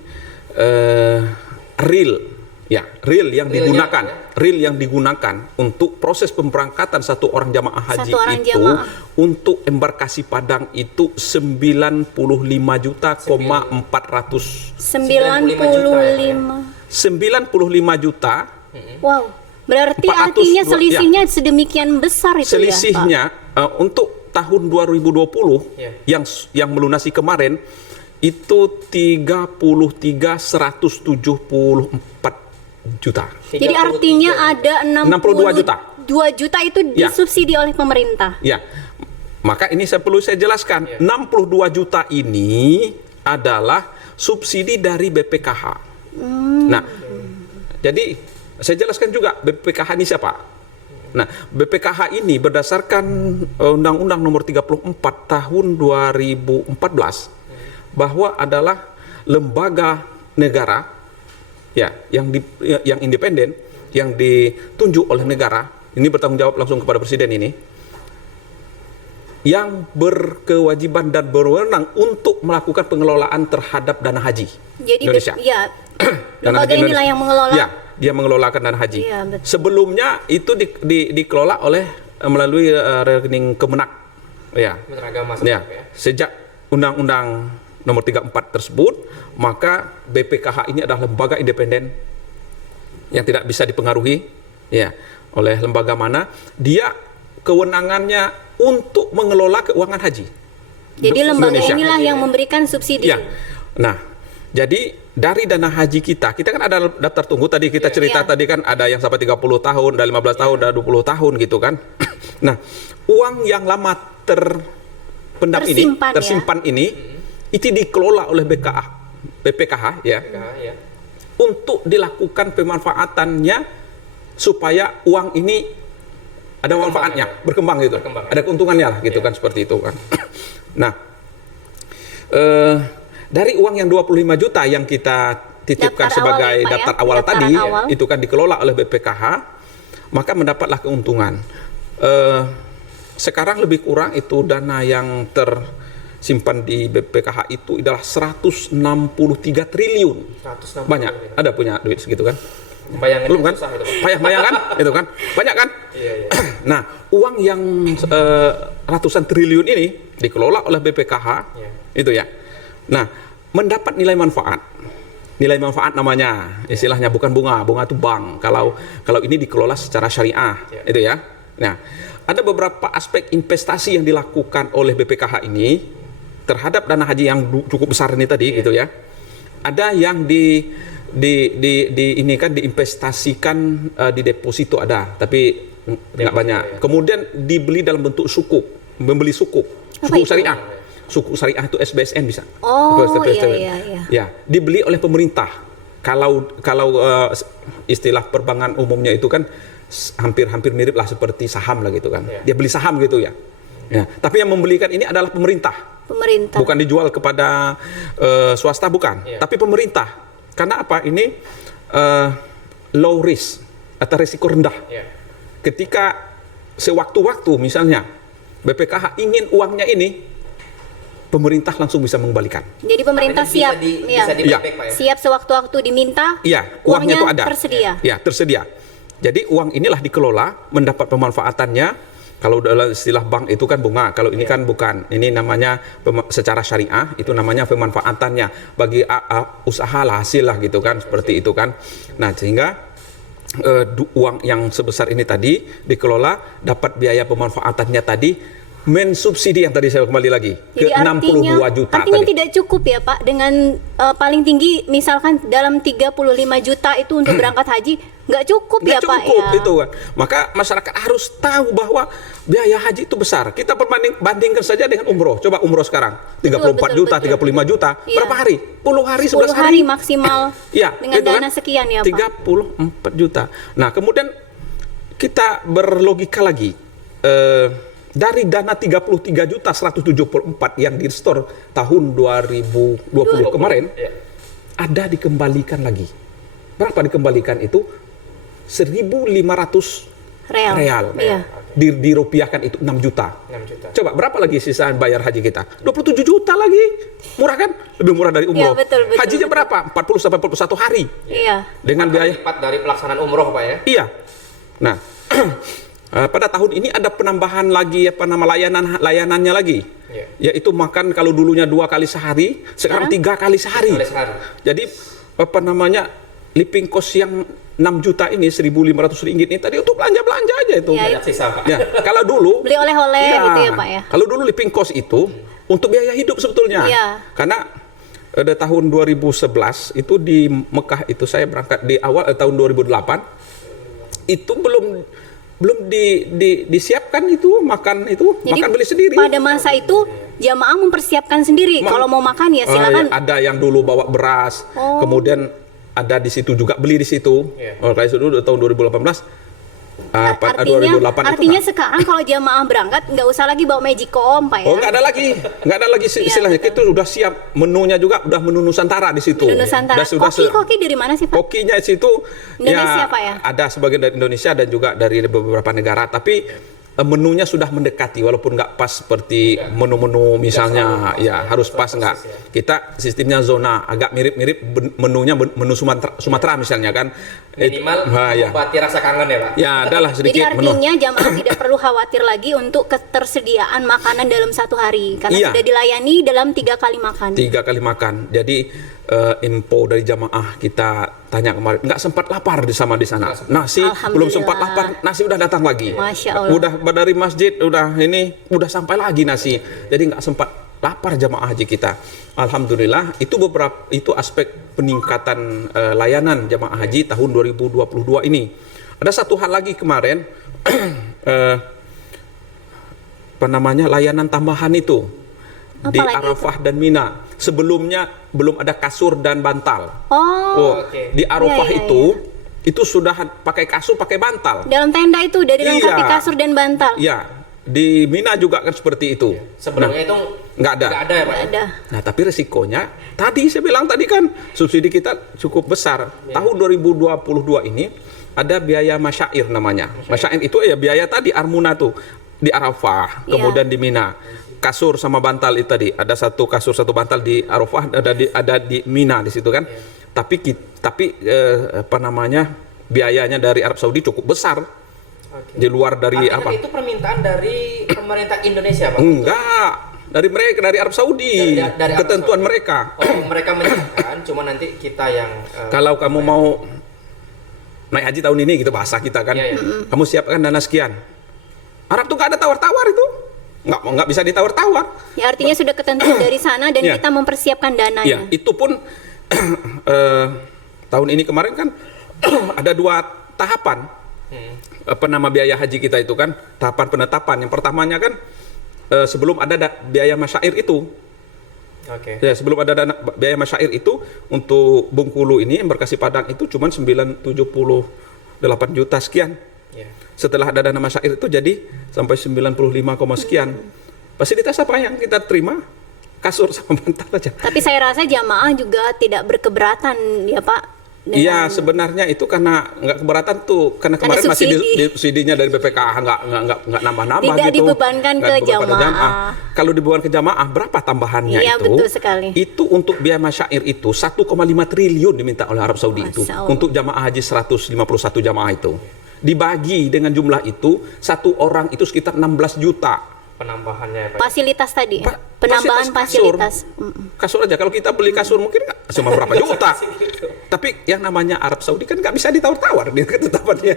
real Ya, real yang Realnya, digunakan, ya. real yang digunakan untuk proses pemberangkatan satu orang jamaah haji Satu orang itu jamaah. untuk embarkasi Padang itu 95 juta, 400 95. 95 juta. Wow. Berarti 400 artinya dua- selisihnya sedemikian besar itu Selisihnya untuk tahun 2020 Ya. yang melunasi kemarin itu 33.174 juta. ya, Pak. Jadi artinya ada 62 juta. 2 juta itu Ya. disubsidi oleh pemerintah. Ya, maka ini perlu saya jelaskan. Ya. 62 juta ini adalah subsidi dari BPKH. Nah, jadi saya jelaskan juga BPKH ini siapa. Nah, BPKH ini berdasarkan Undang-Undang Nomor 34 Tahun 2014 bahwa adalah lembaga negara ya yang independen, yang ditunjuk oleh negara, ini bertanggung jawab langsung kepada presiden ini, yang berkewajiban dan berwenang untuk melakukan pengelolaan terhadap dana haji Jadi Indonesia. ya, Dana lembaga haji inilah Indonesia. yang mengelola. Ya, dia mengelolakan dana haji. Iya, betul. Sebelumnya itu dikelola oleh melalui rekening Kemenak. Ya. Kementerian Agama Ya, sebenarnya, ya. sejak Undang-Undang Nomor 34 tersebut, maka BPKH ini adalah lembaga independen yang tidak bisa dipengaruhi ya oleh lembaga mana. Dia kewenangannya untuk mengelola keuangan haji. Jadi lembaga Indonesia. inilah yang memberikan subsidi. Ya. Nah, jadi dari dana haji kita kan ada daftar tunggu tadi kita cerita Iya. tadi kan ada yang sampai 30 tahun, ada 15 tahun, ada 20 tahun gitu kan. Nah, uang yang lama tersimpan ini itu dikelola oleh BPKH ya Ya. untuk dilakukan pemanfaatannya supaya uang ini ada manfaatnya, berkembang gitu. Berkembang. Ada keuntungannya lah gitu Iya. kan seperti itu kan. Nah, dari uang yang 25 juta yang kita titipkan Daftar sebagai awal ya, Pak, daftar ya? awal Daftaran tadi awal. itu kan dikelola oleh BPKH, maka mendapatlah keuntungan. Sekarang lebih kurang itu dana yang tersimpan di BPKH itu adalah 163 triliun. 160. Banyak. Ada punya duit segitu kan? Bayangin Belum kan? susah itu, Pak. Bayang kan? Itu kan? Banyak kan? Iya, iya. Nah, uang yang ratusan triliun ini dikelola oleh BPKH, Iya. itu ya. Nah, mendapat nilai manfaat. Nilai manfaat namanya, istilahnya bukan bunga itu bank. Kalau ini dikelola secara syariah, Iya. itu ya. Nah, ada beberapa aspek investasi yang dilakukan oleh BPKH ini terhadap dana haji yang cukup besar ini tadi, gitu ya. Ada yang ini kan diinvestasikan di deposito ada, tapi nggak banyak. ya. Kemudian dibeli dalam bentuk sukuk, membeli sukuk Apa itu? syariah. Sukuk syariah itu SBSN bisa. Oh, SBSN. iya. Ya, dibeli oleh pemerintah. Kalau istilah perbankan umumnya itu kan hampir mirip lah seperti saham lah gitu kan. Ya. Dia beli saham gitu ya. Ya, tapi yang membelikan ini adalah pemerintah. Pemerintah. Bukan dijual kepada swasta, bukan, Iya. tapi pemerintah. Karena apa? Ini low risk atau risiko rendah. Iya. Ketika sewaktu-waktu misalnya BPKH ingin uangnya ini, pemerintah langsung bisa mengembalikan. Jadi pemerintah Tapi ini siap, bisa di Iya. buyback, Pak, ya? siap sewaktu-waktu diminta. Iya, uangnya itu ada. Tersedia. Ya, tersedia. Jadi uang inilah dikelola, mendapat pemanfaatannya. Kalau dalam istilah bank itu kan bunga, kalau ini kan bukan. Ini namanya secara syariah itu namanya pemanfaatannya bagi usaha lah, hasil lah gitu kan, seperti itu kan. Nah, sehingga uang yang sebesar ini tadi dikelola, dapat biaya pemanfaatannya tadi mensubsidi yang tadi saya kembali lagi ke Jadi 62 juta artinya tadi. tidak cukup ya Pak dengan paling tinggi misalkan dalam 35 juta itu untuk berangkat haji nggak cukup ya Nggak Pak cukup ya. itu kan. Maka masyarakat harus tahu bahwa biaya haji itu besar. Kita bandingkan saja dengan umroh. Coba umroh sekarang 34 Betul, juta, betul. 35 juta. Iya. Berapa hari? 10 hari, 10 11 hari maksimal Iya, dengan gitu kan? dana sekian ya Pak. 34 juta. Nah, kemudian kita berlogika lagi. Dari dana 33 juta 174 yang di store tahun 2020 kemarin, Iya. ada dikembalikan lagi. Berapa dikembalikan itu? 1.500 real. Iya. Oke. dirupiahkan itu 6 juta. 6 juta. Coba berapa lagi sisaan bayar haji kita? 27 juta lagi. Murah kan? Lebih murah dari umroh. Iya, betul, Hajinya berapa? 40 sampai 41 hari. Iya. Dengan biaya Lipat dari pelaksanaan umroh, Pak ya. iya. Nah, pada tahun ini ada penambahan lagi layanannya lagi. Iya. Yaitu makan kalau dulunya 2 kali sehari, sekarang 3 kali sehari. Kali sehari. Jadi living cost yang 6 juta ini 1.500 ringgit ini tadi untuk belanja aja itu. Iya, Banyak sisa, Pak. Ya, kalau dulu Beli oleh-oleh iya, gitu ya Pak ya. Kalau dulu living cost itu untuk biaya hidup sebetulnya. Iya. Karena pada tahun 2011 itu di Mekah itu saya berangkat di awal tahun 2008 itu belum disiapkan itu makan Jadi makan beli sendiri. pada masa itu jamaah mempersiapkan sendiri. Kalau mau makan ya silakan. Ada yang dulu bawa beras, Oh. kemudian ada di situ juga beli di situ. Iya. Kayak itu dulu tahun 2018. Artinya 2008 itu sekarang kalau jamaah berangkat nggak usah lagi bawa magicom Pak ya. nggak ada lagi istilahnya. Kita sudah siap menunya juga, udah menu Nusantara di situ. Menu Nusantara. Koki dari mana sih Pak? Kokinya di situ Indonesia, Pak ya? Ada sebagian dari Indonesia dan juga dari beberapa negara, tapi menunya sudah mendekati walaupun nggak pas seperti menu-menu misalnya harus pas nggak. Kita sistemnya zona agak mirip-mirip menunya menu Sumatera misalnya kan. Minimal mengobati rasa kangen ya Pak. Ya adalah Jadi sedikit menu. artinya jamaah tidak perlu khawatir lagi untuk ketersediaan makanan dalam satu hari karena Iya. sudah dilayani dalam 3 kali makan. 3 kali makan. Jadi info dari jamaah kita tanya kemarin, nggak sempat lapar di sana. Nasi belum sempat lapar, nasi udah datang lagi. Masya Allah. Udah dari masjid udah sampai lagi nasi. Jadi nggak sempat lapar jamaah haji kita. Alhamdulillah itu aspek peningkatan layanan jamaah haji tahun 2022 ini. Ada satu hal lagi kemarin layanan tambahan itu di Arafah dan Mina. Sebelumnya belum ada kasur dan bantal. Oke. Di Arafah Iya. itu sudah pakai kasur, pakai bantal. Dalam tenda itu udah dilengkapi Iya. kasur dan bantal. Ya, di Mina juga kan seperti itu. Sebelumnya itu nggak ada. Nggak ada ya Pak. Nggak ada. Nah, tapi resikonya tadi saya bilang tadi kan subsidi kita cukup besar. Tahun 2022 ini ada biaya masyair namanya. Masyair itu ya biaya tadi Armuna tuh di Arafah, kemudian di Mina. Kasur sama bantal itu tadi. Ada satu kasur satu bantal di Arafah, ada di Mina di situ kan. Tapi biayanya dari Arab Saudi cukup besar. Oke. Di luar dari Artinya apa? itu permintaan dari pemerintah Indonesia Pak. Enggak. Dari Arab Saudi. Dari Arab Ketentuan Saudi. mereka. Oh, mereka menyiapkan, cuma nanti kita yang Kalau kamu mau naik haji tahun ini gitu bahasa kita kan, Iya, iya. kamu siapkan dana sekian. Arab tuh nggak ada tawar-tawar itu, nggak bisa ditawar-tawar. Ya artinya sudah ketentuan dari sana dan Iya. kita mempersiapkan dananya. Ya itu pun tahun ini kemarin kan ada 2 tahapan biaya haji kita itu kan, tahapan penetapan. Yang pertamanya kan sebelum ada biaya masyair itu. Oke. Ya, sebelum ada biaya masyair itu untuk Bengkulu ini Embarkasi Padang itu cuma 978 juta sekian. Ya. Setelah ada dana masyair itu jadi sampai 95, sekian. Fasilitas apa yang kita terima? Kasur sama bantal aja. Tapi saya rasa jamaah juga tidak berkeberatan ya Pak. Iya, sebenarnya itu karena nggak keberatan tuh karena kemarin masih subsidinya dari BPKH nggak nambah-nambah Tidak gitu. dibebankan Nggak ke dibebankan pada jamaah. Kalau dibebankan ke jamaah berapa tambahannya Iya, itu? betul sekali. Itu untuk biaya masyair itu 1,5 triliun diminta oleh Arab Saudi itu Masya Allah. untuk jamaah haji 151 jamaah itu. Dibagi dengan jumlah itu satu orang itu sekitar 16 juta. Penambahannya Pak. Fasilitas tadi. Pak, Penambahan kasur. fasilitas. Kasur aja kalau kita beli kasur mungkin nggak cuma berapa juta. Tapi yang namanya Arab Saudi kan nggak bisa ditawar-tawar dia ketetapannya.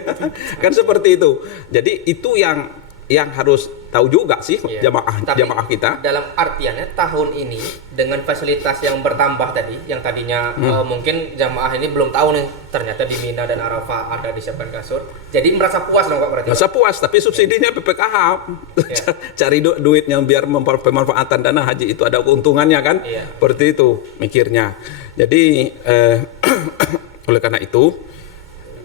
Kan seperti itu. Jadi itu yang harus tahu juga sih Iya. Tapi jamaah kita. dalam artiannya tahun ini dengan fasilitas yang bertambah tadi, yang tadinya mungkin jamaah ini belum tahu nih ternyata di Mina dan Arafah ada disiapkan kasur. Jadi merasa puas dong Pak berarti. Masa puas, tapi subsidinya PPKH. Cari duitnya biar pemanfaatan dana haji itu ada keuntungannya kan. Iya. Seperti itu mikirnya. Jadi oleh karena itu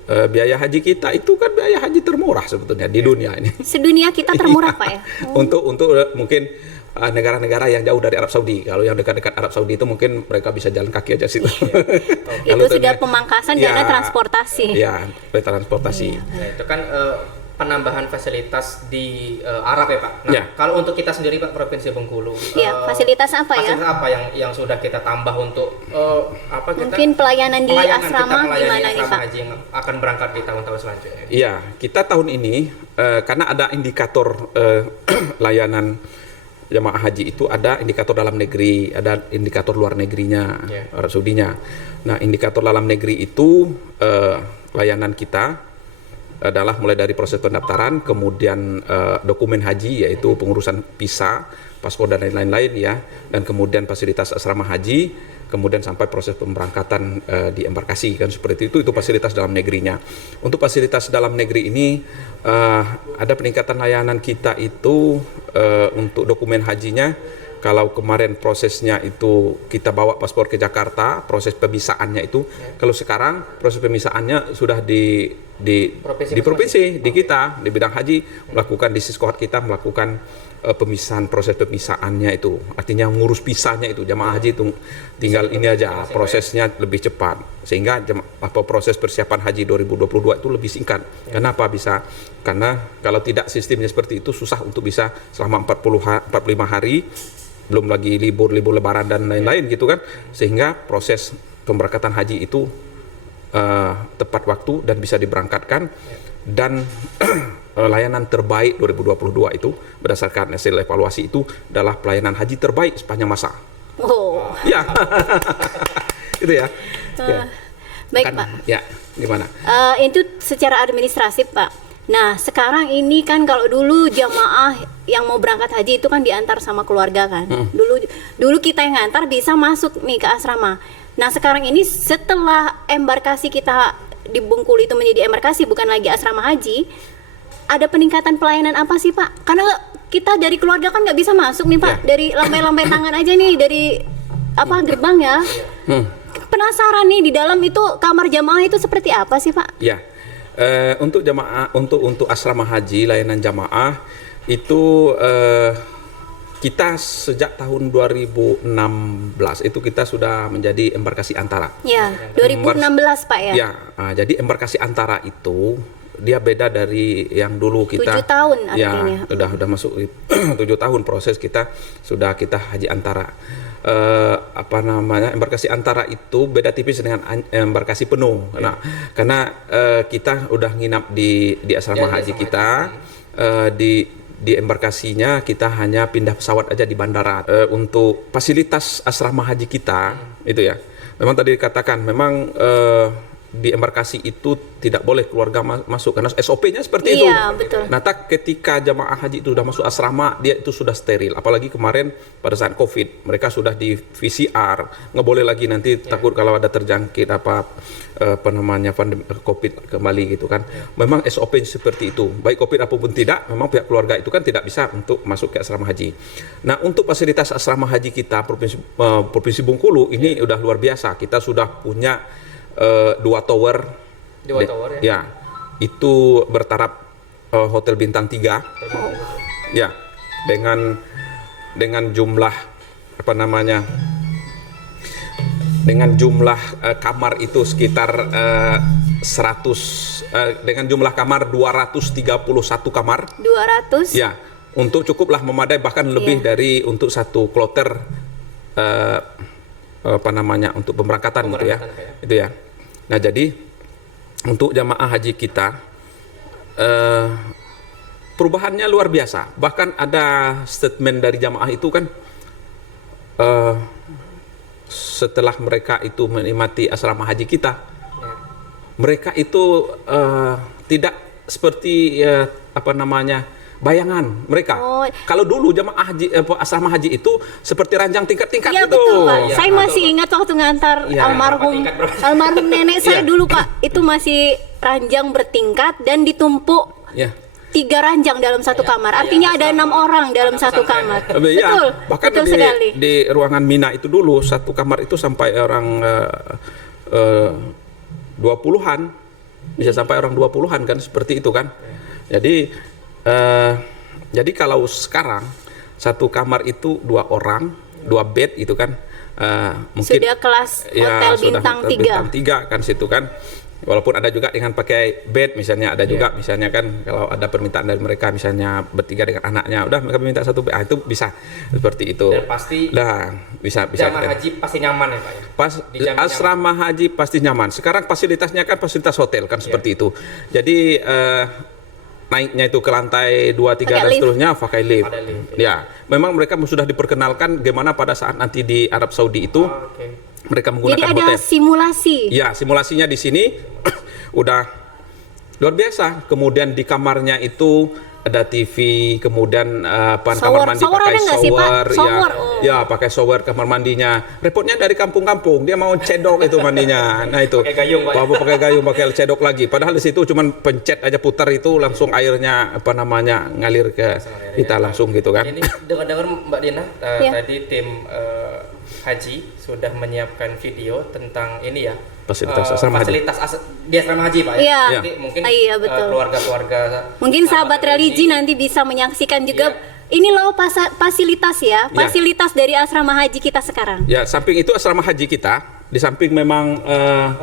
biaya haji kita itu kan biaya haji termurah sebetulnya di dunia ini. Sedunia kita termurah Pak ya. Untuk mungkin negara-negara yang jauh dari Arab Saudi. Kalau yang dekat-dekat Arab Saudi itu mungkin mereka bisa jalan kaki aja situ. Itu sudah pemangkasan dana transportasi. Ya, transportasi. Nah, itu kan penambahan fasilitas di Arab ya Pak. Nah, Ya. kalau untuk kita sendiri Pak Provinsi Bengkulu, Ya, fasilitas apa ya? fasilitas apa yang sudah kita tambah untuk Mungkin pelayanan di asrama melayani gimana nih asrama Pak? haji yang akan berangkat di tahun-tahun selanjutnya. Iya, kita tahun ini karena ada indikator layanan jamaah haji itu, ada indikator dalam negeri, ada indikator luar negerinya, Arab Saudinya. Nah, indikator dalam negeri itu layanan kita adalah mulai dari proses pendaftaran, kemudian dokumen haji yaitu pengurusan visa, paspor dan lain-lain ya, dan kemudian fasilitas asrama haji, kemudian sampai proses pemberangkatan di embarkasi kan seperti itu fasilitas dalam negerinya. Untuk fasilitas dalam negeri ini ada peningkatan layanan kita itu untuk dokumen hajinya. Kalau kemarin prosesnya itu kita bawa paspor ke Jakarta, proses pemisahannya itu, kalau sekarang proses pemisahannya sudah di provinsi, di kita, di bidang haji, melakukan di Siskohat kita melakukan pemisahan, proses pemisahannya itu, artinya ngurus pisahnya itu, jamaah haji itu tinggal ini aja, prosesnya lebih cepat, sehingga proses persiapan haji 2022 itu lebih singkat. Kenapa bisa? Karena kalau tidak sistemnya seperti itu susah untuk bisa selama 45 hari, belum lagi libur lebaran dan lain-lain gitu kan, sehingga proses pemberangkatan haji itu tepat waktu dan bisa diberangkatkan. Dan layanan terbaik 2022 itu berdasarkan hasil evaluasi itu adalah pelayanan haji terbaik sepanjang masa. Oh. Ya. Itu ya. Baik Kan, Pak. ya, gimana? Itu secara administratif Pak. Nah, sekarang ini kan kalau dulu jamaah yang mau berangkat haji itu kan diantar sama keluarga kan. Dulu kita yang ngantar bisa masuk nih ke asrama. Nah, sekarang ini setelah embarkasi kita di Bengkulu itu menjadi embarkasi bukan lagi asrama haji, ada peningkatan pelayanan apa sih Pak? Karena kita dari keluarga kan nggak bisa masuk nih Pak. Dari lambai-lambai tangan aja nih dari gerbang ya. Penasaran nih di dalam itu kamar jamaah itu seperti apa sih Pak? Ya. Untuk jamaah, untuk asrama haji layanan jamaah itu kita sejak tahun 2016 itu kita sudah menjadi embarkasi antara. Ya, 2016 Pak ya. Ya, jadi embarkasi antara itu dia beda dari yang dulu kita. 7 tahun artinya. Ya, udah masuk 7 tahun proses kita haji antara. Embarkasi antara itu beda tipis dengan embarkasi penuh. Karena kita udah nginap di asrama haji kita, di embarkasinya kita hanya pindah pesawat aja di bandara. Untuk fasilitas asrama haji kita itu ya, memang tadi dikatakan memang di embarkasi itu tidak boleh keluarga masuk karena SOP-nya seperti itu. Iya, betul. Nah, ketika jamaah haji itu sudah masuk asrama, dia itu sudah steril. Apalagi kemarin pada saat COVID, mereka sudah di VCR. Nggak boleh lagi nanti takut kalau ada terjangkit pandemi COVID kembali gitu kan. Memang SOP seperti itu. Baik COVID apapun tidak, memang pihak keluarga itu kan tidak bisa untuk masuk ke asrama haji. Nah, untuk fasilitas asrama haji kita Provinsi Bengkulu ini udah luar biasa. Kita sudah punya 2 tower. 2 tower ya. Ya, itu bertaraf hotel bintang 3. Ya, dengan jumlah dengan jumlah kamar itu sekitar 100 dengan jumlah kamar 231 kamar. 200? Ya, untuk cukuplah memadai bahkan lebih dari untuk satu kloter untuk pemberangkatan gitu ya. Itu ya. Nah, jadi untuk jamaah haji kita perubahannya luar biasa. Bahkan ada statement dari jamaah itu kan setelah mereka itu menikmati asrama haji kita, mereka itu tidak seperti bayangan mereka. Kalau dulu jamaah haji asrama haji itu seperti ranjang tingkat-tingkat ya, itu. Betul, Pak. Ya, saya masih ingat waktu ngantar almarhum nenek saya dulu Pak, itu masih ranjang bertingkat dan ditumpuk. 3 ranjang dalam satu kamar. Artinya ada 6 orang dalam satu kamar. Betul. Bahkan betul sekali. Di ruangan Mina itu dulu satu kamar itu sampai orang 20-an. Bisa sampai orang 20-an kan seperti itu kan. Jadi kalau sekarang satu kamar itu 2 orang, 2 bed itu kan mungkin sudah kelas hotel bintang 3. Bintang 3 kan situ kan. Walaupun ada juga dengan pakai bed misalnya, ada juga misalnya kan kalau ada permintaan dari mereka misalnya bertiga dengan anaknya, udah kami minta satu bed, itu bisa seperti itu. Dan pasti bisa jamaah haji pasti nyaman ya Pak ya. Dijamin asrama haji pasti nyaman. Sekarang fasilitasnya kan fasilitas hotel kan seperti itu. Jadi naiknya itu ke lantai 2, 3 dan lift. seterusnya pakai lift. Ada lift, Ya, memang mereka sudah diperkenalkan gimana pada saat nanti di Arab Saudi itu mereka Jadi menggunakan ada hotel. simulasi. Ya, simulasinya di sini udah luar biasa. Kemudian di kamarnya itu ada TV, kemudian kamar mandi Shower pakai ada nggak sih, Pak? shower, Shower, ya pakai shower kamar mandinya. Repotnya dari kampung-kampung, dia mau cedok itu mandinya. Nah itu, Pakai gayung, Pak. pakai gayung, pakai cedok lagi. Padahal di situ cuman pencet aja putar itu langsung airnya ngalir ke kita langsung gitu kan. Ini dengar-dengar Mbak Dina tadi tim haji sudah menyiapkan video tentang ini ya. Fasilitas asrama haji. Di asrama haji Pak ya. Iya. Nanti mungkin Iya, betul. keluarga-keluarga Mungkin sahabat religi nanti bisa menyaksikan juga ini loh fasilitas ya, fasilitas dari asrama haji kita sekarang. Ya, samping itu asrama haji kita, di samping memang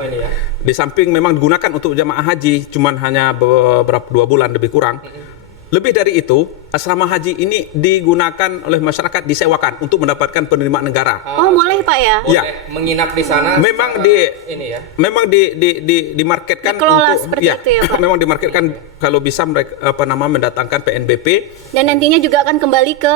ini ya. di samping memang digunakan untuk jamaah haji, cuman hanya beberapa 2 bulan lebih kurang. Lebih dari itu, asrama haji ini digunakan oleh masyarakat, disewakan untuk mendapatkan penerimaan negara. Oh, boleh Pak ya? Boleh menginap di sana. Memang ini ya. memang dimarketkan Dikelola untuk seperti itu ya, Pak? memang dimarketkan kalau bisa mereka mendatangkan PNBP Dan nantinya juga akan kembali ke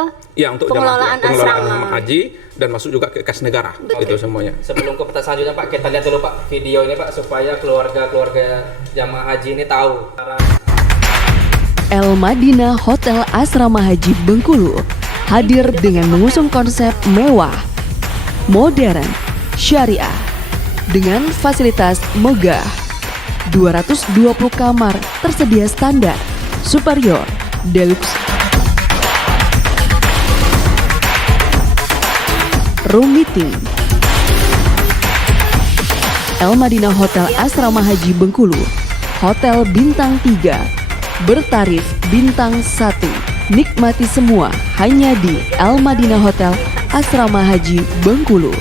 untuk pengelolaan pengelolaan haji dan masuk juga ke kas negara. Itu semuanya. Sebelum ke pertanyaan selanjutnya Pak, kita lihat dulu Pak video ini Pak supaya keluarga-keluarga jamaah haji ini tahu. El Madinah Hotel Asrama Haji Bengkulu hadir dengan mengusung konsep mewah, modern, syariah dengan fasilitas megah. 220 kamar tersedia standar, superior, deluxe. Room meeting. El Madinah Hotel Asrama Haji Bengkulu, Hotel Bintang 3, bertarif Bintang 1. Nikmati semua hanya di El Madinah Hotel Asrama Haji Bengkulu.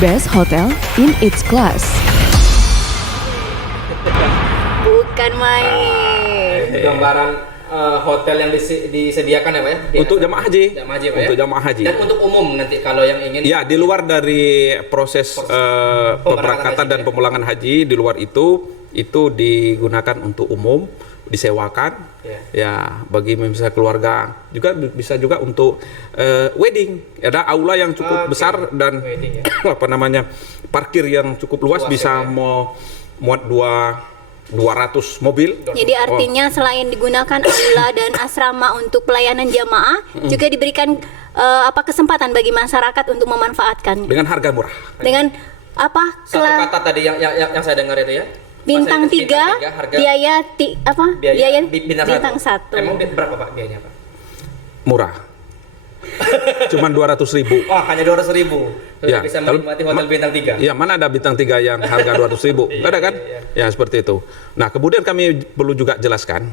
Best hotel in its class. bukan main. Gambaran hotel yang disediakan ya Pak ya? Untuk jamaah haji. Jamaah haji Pak ya? Untuk jamaah haji. Dan untuk umum nanti kalau yang ingin. Ya, di luar dari proses pemberangkatan dan pemulangan haji, di luar itu digunakan untuk umum, disewakan. Ya, bagi misalnya keluarga juga bisa juga untuk wedding. Ada aula yang cukup besar dan Wedding, parkir yang cukup luas, bisa muat 200 mobil. Jadi artinya selain digunakan aula dan asrama untuk pelayanan jamaah, juga diberikan kesempatan bagi masyarakat untuk memanfaatkan Dengan harga murah. dengan Satu kata tadi yang saya dengar itu ya. bintang 3 harga biaya biaya bintang 1. 1. Emang berapa Pak biayanya Pak? Murah. Cuman 200.000. Wah, hanya 200.000. Sudah Ya, bisa menikmati hotel bintang 3. Iya, mana ada bintang 3 yang harga 200.000? Nggak ada kan? Ya, seperti itu. Nah, kemudian kami perlu juga jelaskan,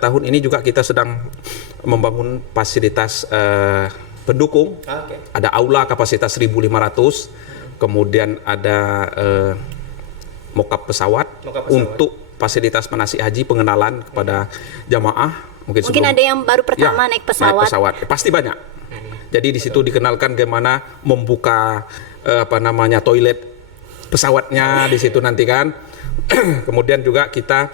tahun ini juga kita sedang membangun fasilitas pendukung. Ada aula kapasitas 1.500, kemudian ada mockup pesawat untuk fasilitas manasik haji, pengenalan kepada jamaah. Mungkin ada yang baru pertama naik pesawat. Pasti banyak. Jadi di situ dikenalkan bagaimana membuka toilet pesawatnya di situ nanti kan. Kemudian juga kita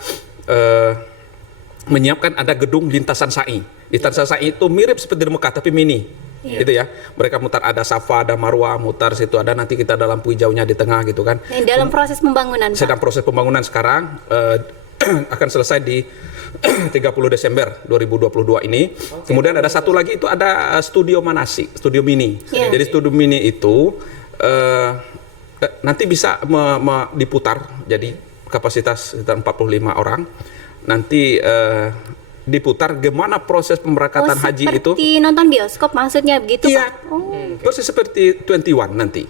menyiapkan ada gedung lintasan sa'i. Lintasan sa'i itu mirip seperti di Mekah tapi mini. Gitu ya. Mereka mutar, ada Safa, ada Marwah, mutar situ, ada nanti kita ada lampu hijaunya di tengah gitu kan. Yang dalam proses pembangunan, Pak. Sedang proses pembangunan sekarang, akan selesai di 30 Desember 2022 ini. Kemudian ada satu lagi, itu ada studio manasik, studio mini. Jadi studio mini itu nanti bisa diputar, jadi kapasitas sekitar 45 orang. Nanti diputar gimana proses pemberangkatan haji itu. Seperti nonton bioskop maksudnya begitu, Iya. Pak? Persis seperti 21 nanti.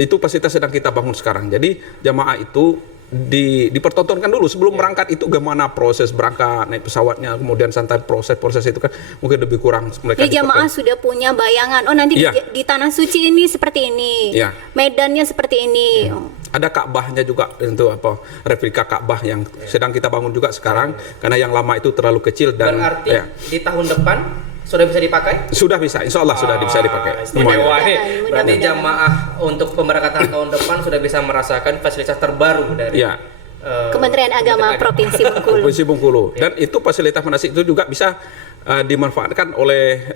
Itu fasilitas sedang kita bangun sekarang. Jadi jamaah itu dipertontonkan dulu sebelum berangkat itu gimana proses berangkat naik pesawatnya, kemudian santai proses itu kan mungkin lebih kurang mereka. Jadi jamaah sudah punya bayangan, oh nanti Iya. di tanah suci ini seperti ini, Iya. medannya seperti ini. Oh. Ada Ka'bahnya juga untuk replika Ka'bah yang sedang kita bangun juga sekarang karena yang lama itu terlalu kecil dan Berarti ya, di tahun depan sudah bisa dipakai? sudah bisa, insya Allah sudah bisa dipakai Istimewa semuanya. nih. Mudah-mudahan. Berarti jamaah untuk pemberangkatan tahun depan sudah bisa merasakan fasilitas terbaru dari Ya. Kementerian Agama Provinsi Bengkulu. Provinsi Bengkulu. Dan itu fasilitas manasik itu juga bisa dimanfaatkan oleh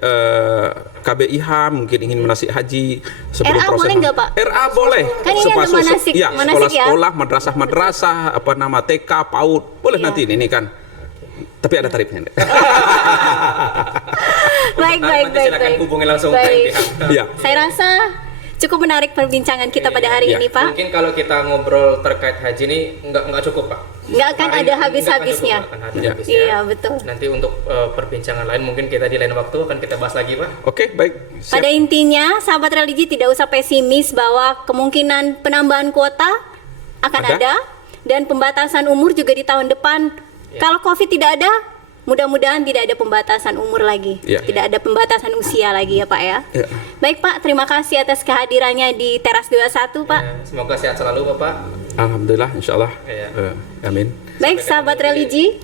KBIH mungkin ingin manasik haji sebelum RA proses. boleh nggak, Pak? RA boleh. Kan ini ada manasik, Ya, manasik ya? sekolah-sekolah, madrasah-madrasah, apa nama TK, PAUD, boleh Iya. nanti ini kan. Tapi ada tarifnya. Baik. Silakan hubungi langsung ke Baik. pihak. Iya. Saya rasa cukup menarik perbincangan kita pada hari Iya. ini, Pak. Mungkin kalau kita ngobrol terkait haji ini nggak cukup, Pak. Nggak akan Hari ada ini habis-habisnya. nggak akan ada Iya. habisnya. Iya, betul. Nanti untuk perbincangan lain mungkin kita di lain waktu akan kita bahas lagi, Pak. Oke, baik. Siap. Pada intinya, sahabat religi tidak usah pesimis bahwa kemungkinan penambahan kuota akan Ada. ada dan pembatasan umur juga di tahun depan. Kalau COVID tidak ada, mudah-mudahan tidak ada pembatasan umur lagi, Ya. tidak ada pembatasan usia lagi ya Pak ya. Ya. Baik Pak, terima kasih atas kehadirannya di Teras 21 Pak. Ya, semoga sehat selalu, Bapak. Alhamdulillah, insya Allah. Iya. Amin. Baik sahabat religi,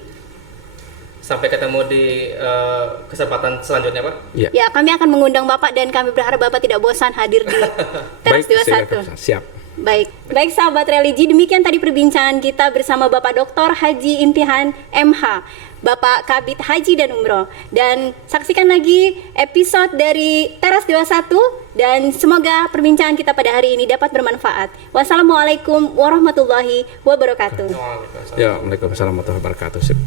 Sampai ketemu di kesempatan selanjutnya, Pak. Ya. ya kami akan mengundang Bapak dan kami berharap Bapak tidak bosan hadir di Teras 21. siap. Baik sahabat religi, demikian tadi perbincangan kita bersama Bapak Dr. Haji Imtihan MH, Bapak Kabid Haji dan Umroh. Dan saksikan lagi episode dari Teras 21 dan semoga perbincangan kita pada hari ini dapat bermanfaat. Wassalamualaikum warahmatullahi wabarakatuh. Waalaikumsalam. Ya, Waalaikumsalam warahmatullahi wabarakatuh. Sip.